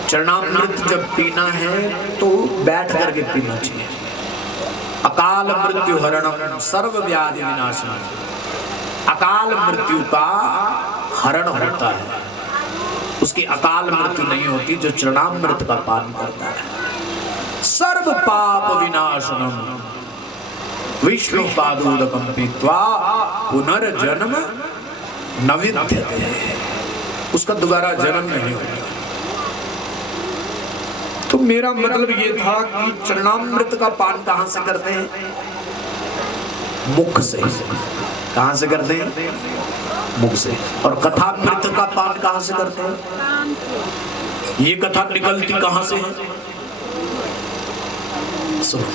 चरणामृत जब पीना है तो बैठ करके पीना चाहिए। अकाल मृत्यु हरणम सर्व व्याधि विनाशनम। अकाल मृत्यु का हरण होता है, उसकी अकाल मृत्यु नहीं होती जो चरणामृत का पान करता है। सर्व पाप विनाशनम विष्णु पादोदकम पीत्वा पुनर्जन्म न विद्यते। उसका दोबारा जन्म नहीं होता। तो मेरा मतलब ये था कि चरणामृत का पान कहां से करते हैं? मुख से। कहां से करते हैं? मुख से। और कथामृत का पान कहां से करते हैं? ये कथा निकलती कहां से है? सुनो,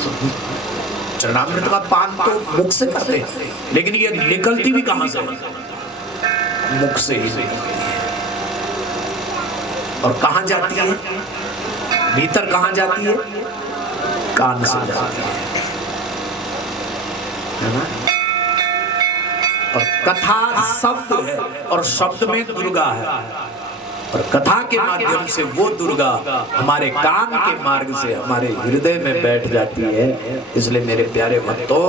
चरणामृत का पान तो मुख से करते हैं, लेकिन ये निकलती भी कहां से है? मुख से ही निकलती है। और कहां जाती है? भीतर कहां जाती है? कान से जाती है ना। और कथा शब्द है, और शब्द में दुर्गा है, और कथा के माध्यम से वो दुर्गा हमारे कान के मार्ग से हमारे हृदय में बैठ जाती है। इसलिए मेरे प्यारे भक्तों,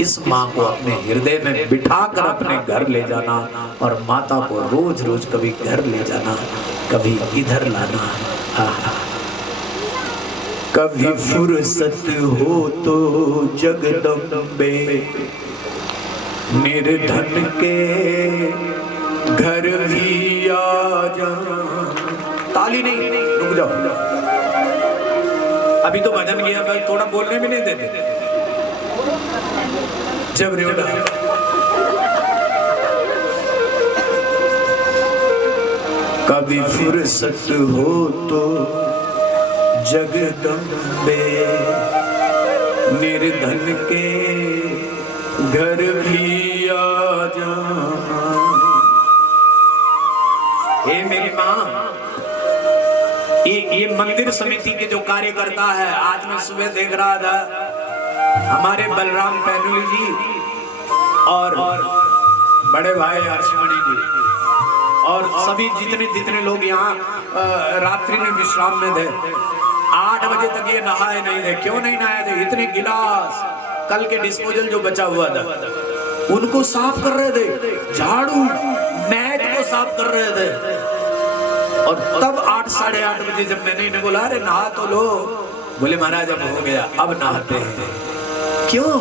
इस माँ को अपने हृदय में बिठाकर अपने घर ले जाना, और माता को रोज रोज कभी घर ले जाना, कभी इधर लाना। कभी फुर्सत हो तो जगदम्बे निर्धन के घर भी आ जा। ताली नहीं, रुक जाओ, अभी तो भजन किया, थोड़ा बोलने भी नहीं देते। जब रेवड़ा कभी फुर्सत हो तो जगदम्बे निर्धन के घर भी आ जाना। हे मेरी माँ, ये मंदिर समिति के जो कार्यकर्ता है, आज मैं सुबह देख रहा था हमारे बलराम पैनुली जी और बड़े भाई हर्षमणि जी और सभी जितने लोग यहाँ रात्रि में विश्राम में थे। 8 बजे तक ये नहाए नहीं थे। क्यों नहीं नहाए थे? इतने गिलास कल के डिस्पोजल जो बचा हुआ था उनको साफ कर रहे थे, झाड़ू मैट को साफ कर रहे थे। और तब 8 साढ़े 8 बजे जब मैंने इन्हें बोला अरे नहा तो लो, बोले महाराज अब हो गया, अब नहाते हैं। क्यों?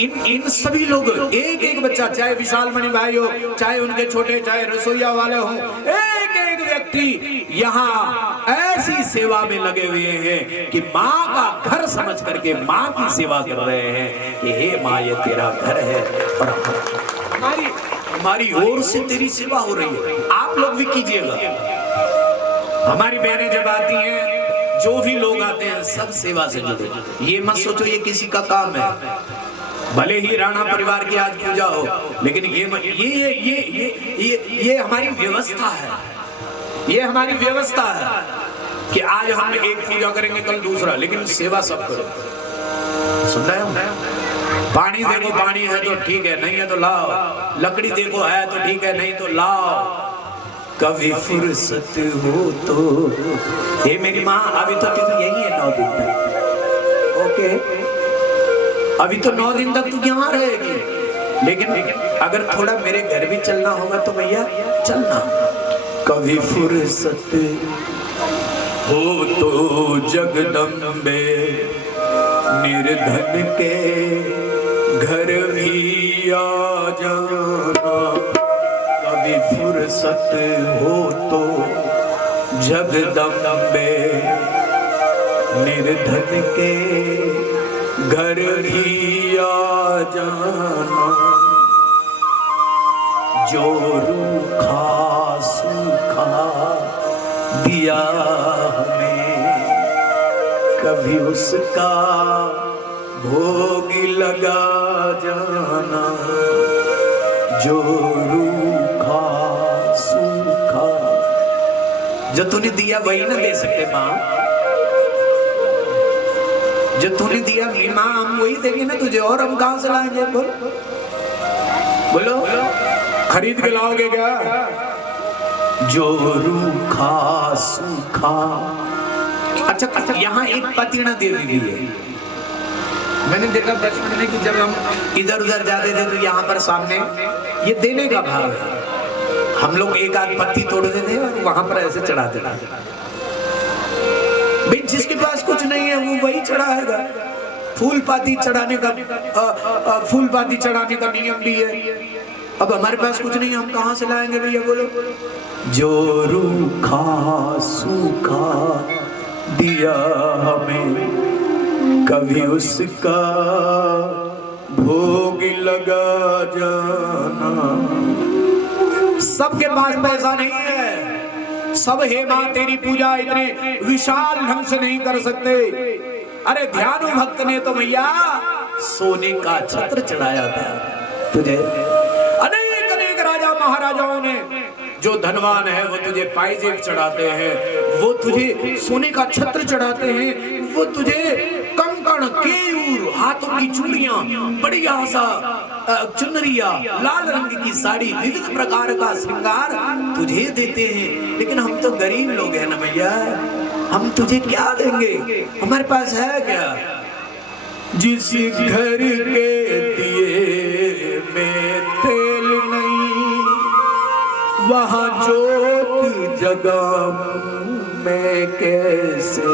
इन सभी लोग एक एक बच्चा, चाहे विशाल मणि भाई हो, चाहे उनके छोटे, चाहे रसोईया वाले हो, एक एक व्यक्ति यहाँ ऐसी सेवा में लगे हुए हैं कि माँ का घर समझ करके माँ की सेवा कर रहे हैं कि हे माँ ये तेरा घर है और हमारी ओर से तेरी सेवा हो रही है, आप लोग भी कीजिएगा। हमारी बहनें जब आती हैं, जो भी लोग आते हैं सब सेवा से जुड़े। ये मत सोचो ये किसी का काम है, भले ही राणा परिवार की आज पूजा हो, लेकिन ये हमारी व्यवस्था है। ये हमारी व्यवस्था है कि आज हम एक पूजा करेंगे, कल दूसरा, लेकिन सेवा सब करो। सुन रहे हो? पानी देखो, पानी है तो ठीक है, नहीं है तो लाओ। लकड़ी देखो है तो ठीक है, नहीं तो लाओ। कभी फुर्सत हो तो। हे मेरी माँ, अभी तो तुम यही है 9 दिन तक। ओके, अभी तो 9 दिन तक तू यहाँ रहेगी, लेकिन अगर थोड़ा मेरे घर भी चलना होगा तो भैया चलना। कभी फुर्सत हो तो जगदम्बे निर्धन के घर भी आ जाना। कभी फुर्सत हो तो जगदम्बे निर्धन के घर भी आ जाना। जो रूखा सूखा दिया हमें, कभी उसका भोग लगा जाना। जो रूखा सूखा, जो तूने दिया वही ना दे सकते माँ। जो तूने दिया माँ, हम वही देंगे ना तुझे, और हम कहां से लाएंगे? बोलो, खरीद के लाओगे क्या? जो रूखा सूखा। अच्छा, यहाँ एक पतिना देवी भी है। मैंने देखा बचपन में कि जब हम इधर उधर जाते थे तो यहाँ पर सामने ये देने का भाव है। हम लोग एक आध पत्ती तोड़ते थे और वहां पर ऐसे चढ़ाते थे। भाई जिसके पास कुछ नहीं है वो वही चढ़ाएगा। फूल पाती चढ़ाने का नियम भी है। अब हमारे पास कुछ नहीं है, हम कहां से लाएंगे भैया? बोलो। जो रूखा सूखा दिया हमें, कभी उसका भोग लगा जाना। सबके पास पैसा नहीं है, सब हे मां तेरी पूजा इतने विशाल ढंग से नहीं कर सकते। अरे ध्यानु भक्त ने तो भैया सोने का छत्र चढ़ाया था तुझे। अनेक अनेक राजा महाराजाओं ने, जो धनवान है वो तुझे पायजेब चढ़ाते हैं, वो तुझे सोने का छत्र चढ़ाते हैं, वो तुझे कंकण, केयूर, हाथों की चूड़ियां, बढ़िया सा चुनरिया, लाल रंग की साड़ी, विविध प्रकार का श्रृंगार तुझे देते हैं। लेकिन हम तो गरीब लोग हैं ना भैया, हम तुझे क्या देंगे? हमारे पास है क्या? जिस घर के दिए में तेल नहीं, वहां जोत जगह में कैसे?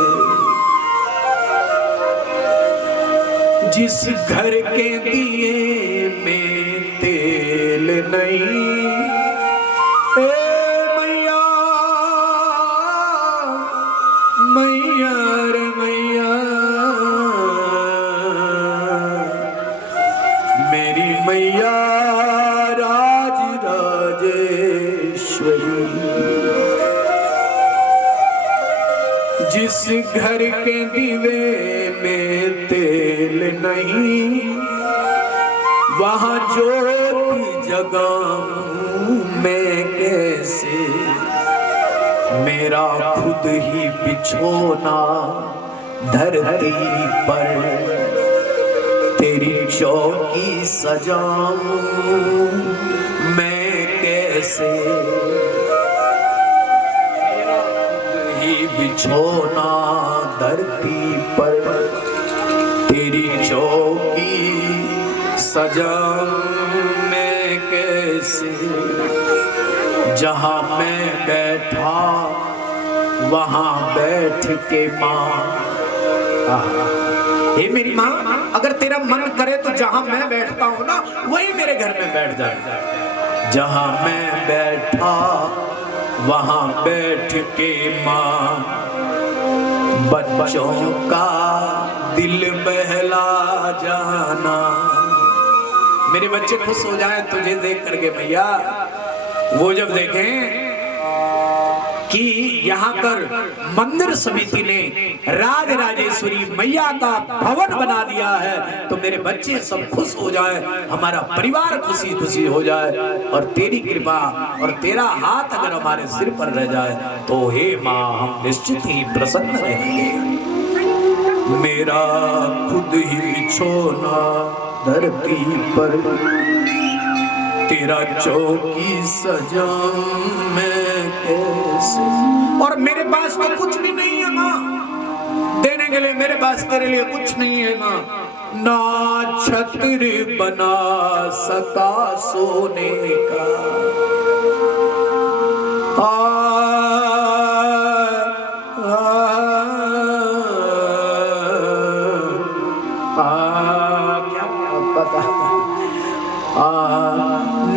जिस घर के दिए में तेल नहीं, ए मैया मैया रे मैया, मेरी मैया राज राजेश्वरी। जिस घर के दीवे में तेल नहीं, वहां ज्योत जगाऊं मैं कैसे। मेरा खुद ही बिछोना धरती पर, तेरी चौकी सजाऊं मैं कैसे। मेरा खुद ही बिछोना धरती पर, तेरी चौकी सजाऊं मैं कैसे। जहां मैं बैठा वहां बैठ के माँ, हे मेरी माँ, अगर तेरा मन करे तो जहां मैं बैठता हूं ना वही मेरे घर में बैठ जाए। जहां मैं बैठा वहां बैठ के माँ, बच्चों का दिल बहला जाना। मेरे बच्चे खुश हो जाए तुझे देख करके मैया। वो जब देखें कि यहाँ पर मंदिर समिति ने राज राजेश्वरी मैया का भवन बना दिया है, तो मेरे बच्चे सब खुश हो जाए, हमारा परिवार खुशी खुशी हो जाए, और तेरी कृपा और तेरा हाथ अगर हमारे सिर पर रह जाए तो हे माँ हम निश्चित ही प्रसन्न रहेंगे। मेरा खुद ही बिछोना धरती पर, तेरा चौकी सजाऊं मैं कैसे। और मेरे पास तो कुछ भी नहीं है माँ देने के लिए, मेरे पास तेरे लिए कुछ नहीं है माँ। ना छत्र बना सका सोने का,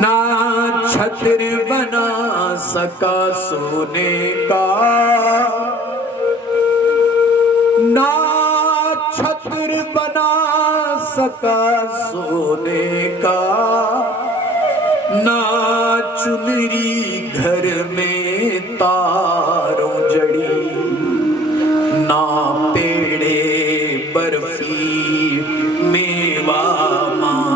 ना छत्र बना सका सोने का, ना छत्र बना सका सोने का, ना चुनरी घर में तारों जड़ी, ना पेड़े बर्फी मेवा माँ।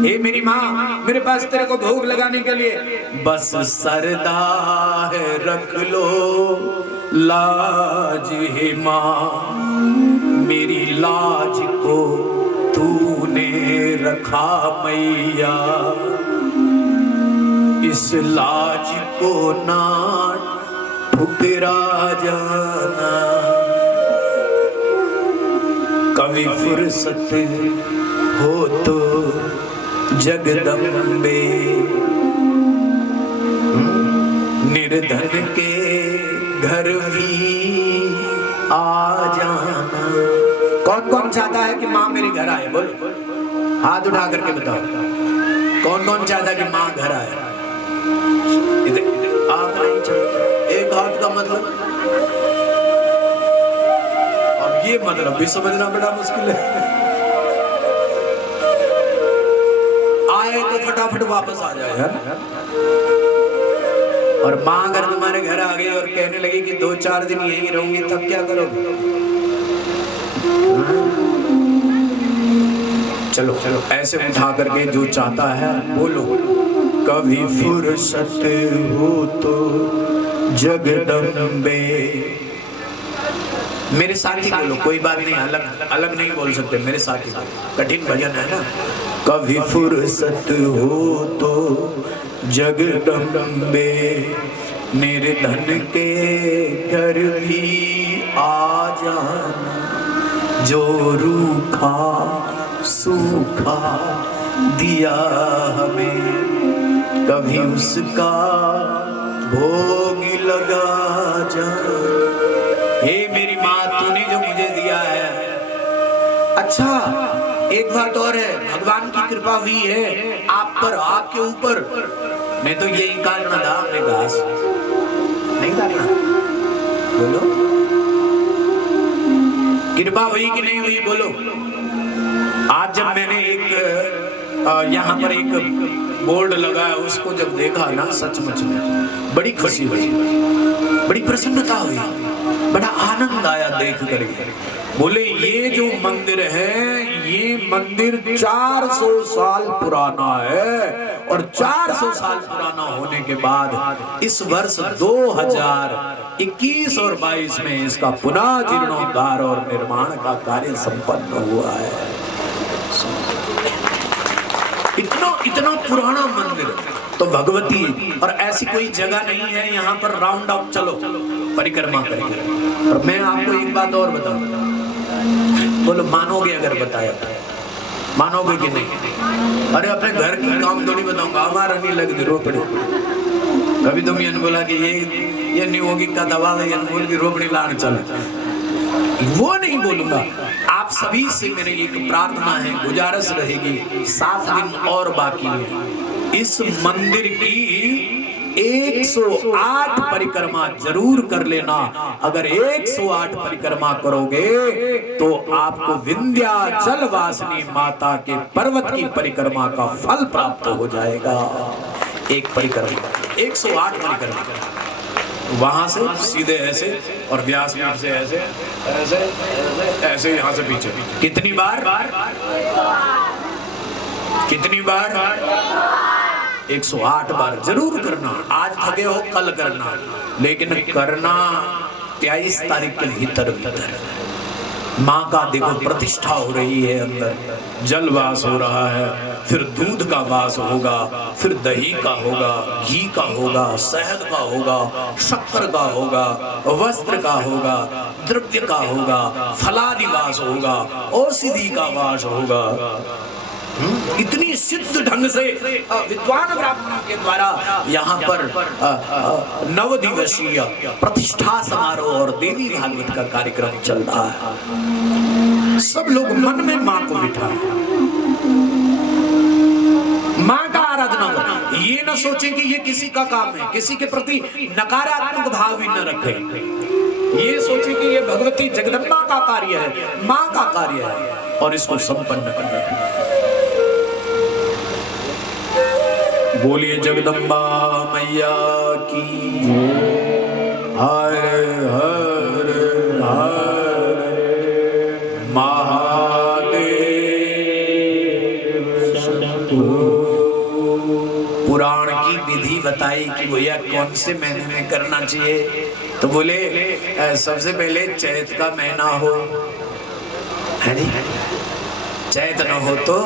हे मेरी माँ, मेरे पास तेरे को भोग लगाने के लिए बस सरदा है, रख लो लाज है माँ। मेरी लाज को तूने रखा मैया, इस लाज को ना ठुकरा जाना। कभी फुर्सत हो तो जगदम्बे, निर्धन के घर भी आ जाना। कौन कौन चाहता है कि माँ मेरे घर आए? बोल, हाथ उठा करके बताओ, कौन कौन चाहता है कि माँ घर आए? हाथ नहीं चाहता, एक हाथ का मतलब, अब ये मतलब भी समझना बड़ा मुश्किल है। आए तो फटाफट वापस आ जाए, है ना? और माँ अगर तुम्हारे घर आ गई और कहने लगी कि 2-4 दिन यहीं रहूंगी, तब क्या करोगे? चलो चलो ऐसे उठा करके जो चाहता है बोलो, कभी फुर्सत हो तो जगदम्बे। मेरे साथी बोलो, कोई बात नहीं, अलग अलग नहीं बोल सकते, मेरे साथी, कठिन भजन है ना। कभी फुर्सत हो तो जगदम्बे, निर्धन के घर भी आ जाना। जो रूखा सूखा दिया हमें, कभी उसका भोग लगा जा। हे मेरी माँ, तूने जो मुझे दिया है, अच्छा एक बात और है, भगवान की कृपा हुई है आप पर, आपके ऊपर। मैं तो यही काटना था अपने घास, नहीं काटना। बोलो, कृपा हुई कि नहीं हुई? बोलो। आज जब मैंने एक यहाँ पर एक बोर्ड लगाया, उसको जब देखा ना, सचमुच में बड़ी खुशी हुई, बड़ी प्रसन्नता हुई। बड़ा आनंद आया देख कर। बोले ये जो मंदिर है, ये मंदिर 400 साल पुराना है, और 400 साल पुराना होने के बाद इस वर्ष 2021 और 22 में इसका पुनः जीर्णोद्धार और निर्माण का कार्य संपन्न हुआ है। इतना पुराना मंदिर। तो भगवती, और ऐसी कोई जगह नहीं है यहाँ पर राउंड अप चलो परिक्रमा करके। और मैं आपको एक बात और बताऊं, बोलो मानोगे अगर बताया, मानोगे कि नहीं? अरे अपने घर की काम थोड़ी बताऊंगा, हमारा नहीं लग रोपड़ी। कभी तुम ये बोला कि ये नहीं होगी का दवा है, बोल की रोपड़ी लाने चला, वो नहीं बोलूंगा। आप सभी से मेरी एक प्रार्थना है, गुजारिश रहेगी, 7 दिन और बाकी है। इस मंदिर की 108 परिक्रमा जरूर कर लेना। अगर 108 परिक्रमा करोगे तो आपको विंध्याचल वासिनी माता के पर्वत की परिक्रमा का फल प्राप्त हो जाएगा। एक परिक्रमा 108 परिक्रमा, वहां से सीधे ऐसे और व्यासपीठ से ऐसे ऐसे ऐसे यहाँ से पीछे। कितनी बार? कितनी बार? 108 बार जरूर करना। आज थके हो कल करना, लेकिन करना 23 तारीख के भीतर भीतर। माँ का देखो प्रतिष्ठा हो रही है, अंदर जल वास हो रहा है, फिर दूध का वास होगा, फिर दही का होगा, घी का होगा, शहद का होगा, शक्कर का होगा, वस्त्र का होगा, द्रव्य का होगा, फलादि वास होगा, औषधि का वास होगा। इतनी सिद्ध ढंग से विद्वान ब्राह्मणों के द्वारा यहाँ पर 9 दिवसीय प्रतिष्ठा समारोह और देवी भागवत का कार्यक्रम चल रहा है। सब लोग मन में माँ को बिठाएं, माँ का आराधना करें। ये न सोचें कि ये किसी का काम है, किसी के प्रति नकारात्मक भाव भी न रखें। ये सोचें कि ये भगवती जगदम्बा का कार्य है, माँ का कार्य है, और इसको संपन्न करें। बोलिए जगदम्बा मैया की। हरे हरे हरे महादेव शंभो। पुराण की विधि बताई कि भैया कौन से महीने में करना चाहिए। तो बोले सबसे पहले चैत का महीना हो, है नहीं? चैत न हो तो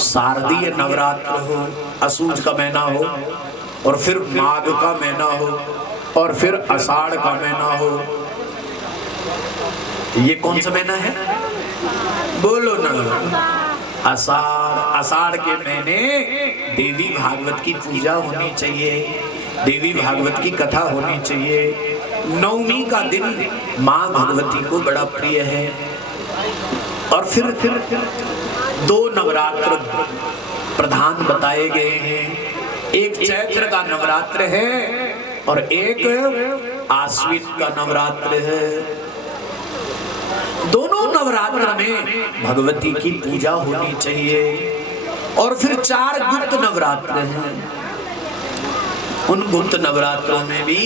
शारदीय नवरात्र हो, असूज का महीना हो, और फिर माघ का महीना हो, और फिर आषाढ़ का महीना हो। ये कौन सा महीना है? बोलो ना। आषाढ़। आषाढ़ के महीने देवी भागवत की पूजा होनी चाहिए, देवी भागवत की कथा होनी चाहिए। नवमी का दिन माँ भगवती को बड़ा प्रिय है। और फिर 2 नवरात्र प्रधान बताए गए हैं। एक चैत्र का नवरात्र है और एक आश्विन का नवरात्र है। दोनों नवरात्र में भगवती की पूजा होनी चाहिए। और फिर 4 गुप्त नवरात्र हैं। उन गुप्त नवरात्रों में भी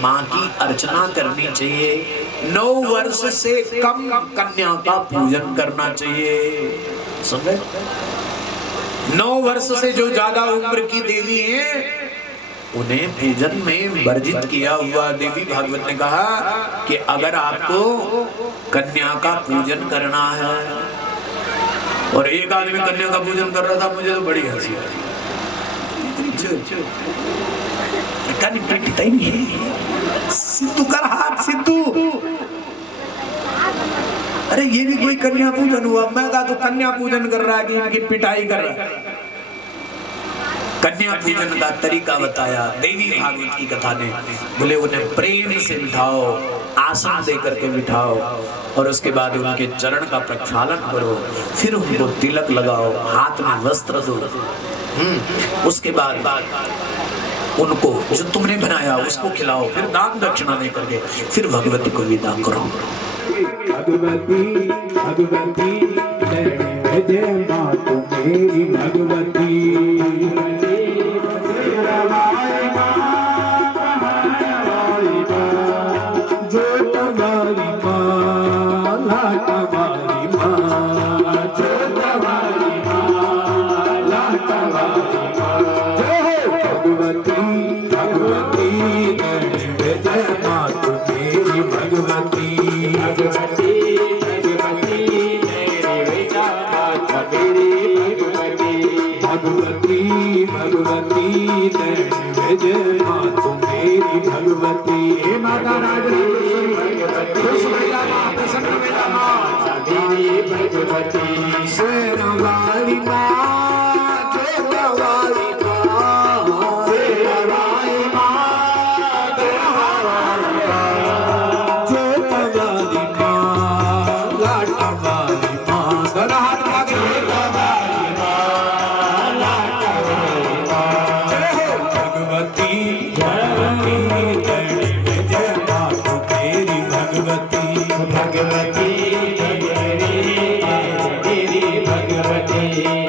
माँ की अर्चना करनी चाहिए। 9 वर्ष से कम कन्या का पूजन करना चाहिए। समझे? 9 वर्ष से जो ज्यादा उम्र की देवी हैं, उन्हें पूजन में वर्जित किया हुआ। देवी भागवत ने कहा कि अगर आपको कन्या का पूजन करना है, और एक आदमी कन्या का पूजन कर रहा था, मुझे तो बड़ी हंसी आई। पिटता ही नहीं है। सिद्धू कर हाथ, सिद्धू। अरे ये भी कोई कन्या पूजन हुआ? मैं कहा तो कन्या पूजन कर रहा है कि इनकी पिटाई कर रहा है। कन्या पूजन का तरीका बताया देवी भागवत की कथा ने। बोले उन्हें प्रेम से बिठाओ, आसन दे करके बिठाओ, और उसके बाद उनके चरण का प्रक्षालन करो, फिर उनको तिलक लगाओ, हाथ में वस्त्र दो। उसके बाद उनको जो तुमने बनाया उसको खिलाओ, फिर दान दक्षिणा दे करके फिर भगवती को विदा करो। भगवती भगवती जय माता मेरी भगवती। जो भगवती भगवती नैनी में जय मातु मेरी भगवती भगवती भगवती नैनी में जय मातु मेरी भगवती भगवती भगवती नैनी में जय मातु मेरी भगवती हे माता राजराजेश्वरी खुश मैया मां प्रसन्न मैया मां मेरी भगवती शेरवाली मां जोतवाली मां शेरवाली मां जोतवाली मां लाटवाली मां दोनों हाथ आगे जोतवाली मां लाटवाली मां जय हो भगवती भगवती नैनी में जय मातु मेरी भगवती भगवती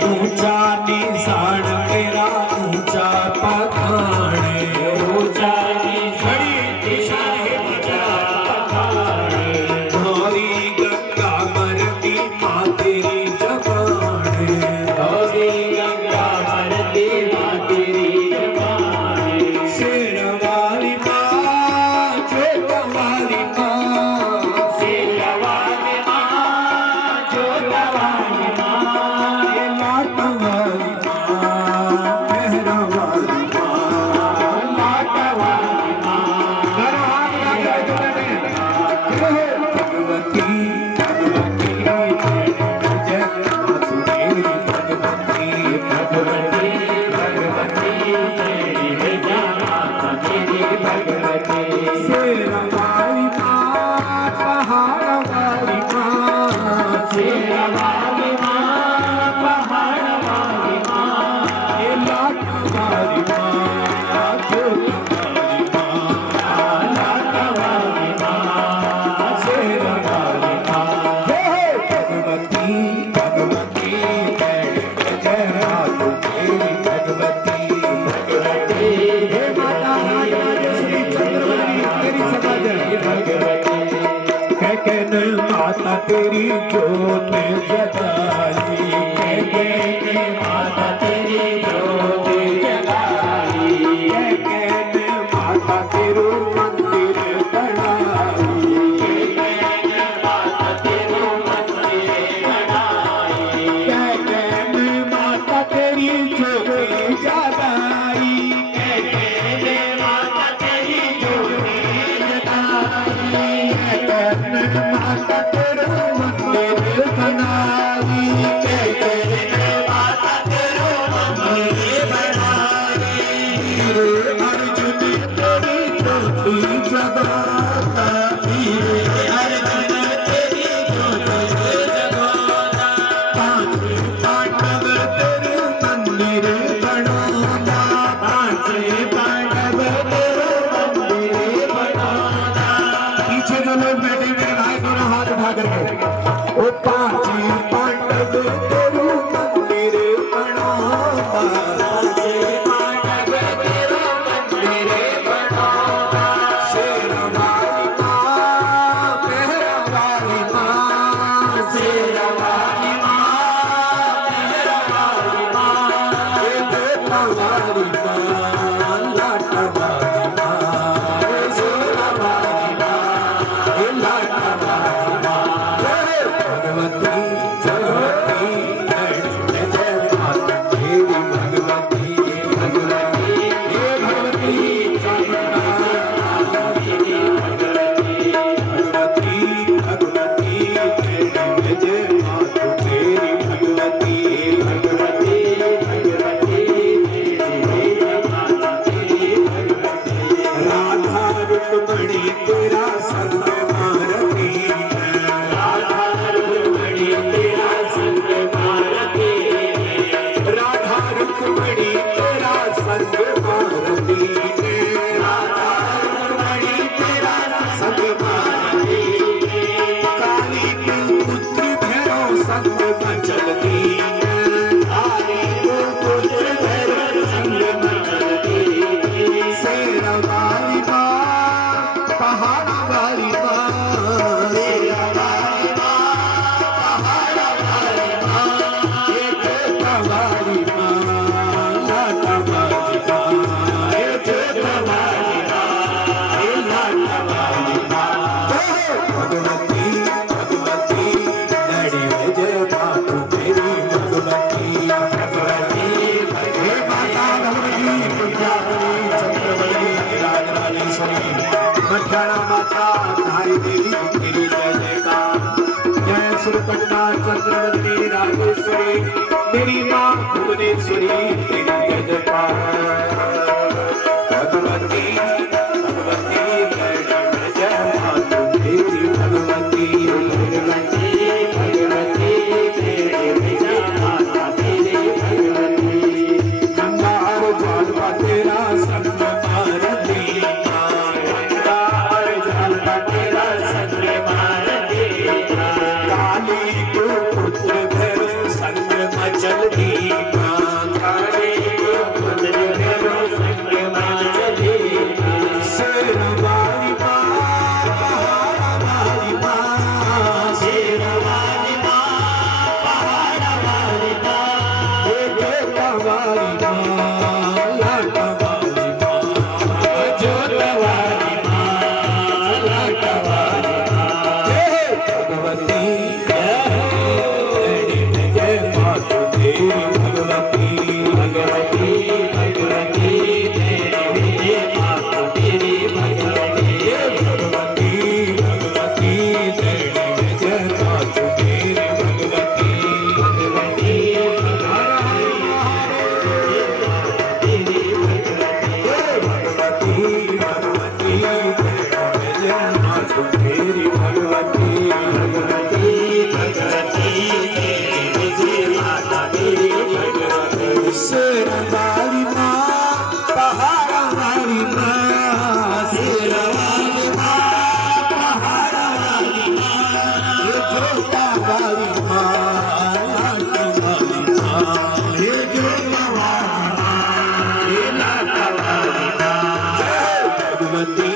ऊंचा निशान तेरा ऊंचा पखाने ऊंचा निशान है ऊंचा पखाने धौरी गंगा मरती मां तेरी जबाने धौरी गंगा मरती मां तेरी जबाने शेरवाली मां जोतवाली मां शेरवाली मां जोतवाली मां लाटवाली मां मेहरवाली मां लाटवाली मां भगवती भगवती जय मातु मेरी भगवती भगवती भगवती जय माता मेरी भगवती शेरवाली मां पहाड़वाली मां शेरवाली मां पहाड़वाली मां ये लाटवाली मां जोतवाली मां लाटवाली मां शेरवाली मां जय भगवती भगवती जय मातु मेरी भगवती भगवती हे माता राजराजेश्वरी चंद्रवली तेरी सदा जय भगवती कहन माता तेरी जोत जगाई कहन माता तेरी जोत जगाई कहन माता तेरो मंदिर बनाई कहन माता तेरो मंदिर बनाई कहन माता तेरी जोत जगाई कहन माता तेरी जोत जगाई कहन माता तेरो मंदिर बनाई कहन माता तेरो मंदिर बनाई वीर अर्जुन तेरी ज्योति जगाता वीर अर्जुन तेरी ज्योति जगाता पांच पांडव तेरे मंदिर बनाता पांच पांडव तेरे मंदिर बनाता पीछे जो लोग बैठे हुए आए दोनों हाथ उठा करके ओ पांच पांडव तेरे मंदिर बनाता पांच पांडव तेरे मंदिर बनाता शेरवाली मां मेहरवाली मां शेरवाली मां मेहरवाली मां ये जोतवाली मां लाटवाली मां ये शेरवाली मां ये लाटवाली मां जय भगवती भगवती जय माता मेरी भगवती भगवती हे भगवती भगवती भगवती जय माता मेरी भगवती भगवती भगवती राधा रुक्मणी तेरा संग मारती राधा रुक्मणी तेरा संग मारती राधा रुक्मणी तेरा संग मारती राधा रुक्मणी तेरा संग मारती काली के पुत्र भैरव संग मचलती काली के पुत्र भैरव संग मचलती शेरवाली मां पहाड़वाली मां शेरवाली मां पहाड़वाली मां ये जोतवाली मां लाटवाली मां मठियाणा माता धारी देवी तेरी जय जयकार। जय सुरकन्या चंद्रवती राजेश्वरी मेरी माँ भुवनेश्वरी तेरी जय जयकार। भगवती भगवती जय जय जय माता तेरी भगवती भगवती भगवती तेरी जय माता तेरी भगवती। गंगार ज्वाला तेरा संग मारती गंगार ज्वाला तेरा संग मारती काली को पुत्र धर संग मचल दी काली को पुत्र धर संग मचल दी शेरवाली माँ पहाड़ वाली माँ शेरवाली माँ पहाड़ वाली माँ जोता वाली माँ लाटा वाली माँ जोता वाली माँ लाटा वाली माँ जय भगवती जय माता तेरी भगवती भगवती भगवती तेरी जय माता तेरी भगवती भगवती भगवती तेरी जय माता तेरी भगवती भगवती भगवती भगवती जय माता तेरी भगवती भगवती भगवती तेरी जय माता तेरी भगवती। शेरवाली माँ पहाड़ वाली माँ शेरवाली माँ पहाड़ वाली माँ जोता वाली माँ लाटा वाली माँ जोता वाली माँ लाटा वाली माँ जय भगवती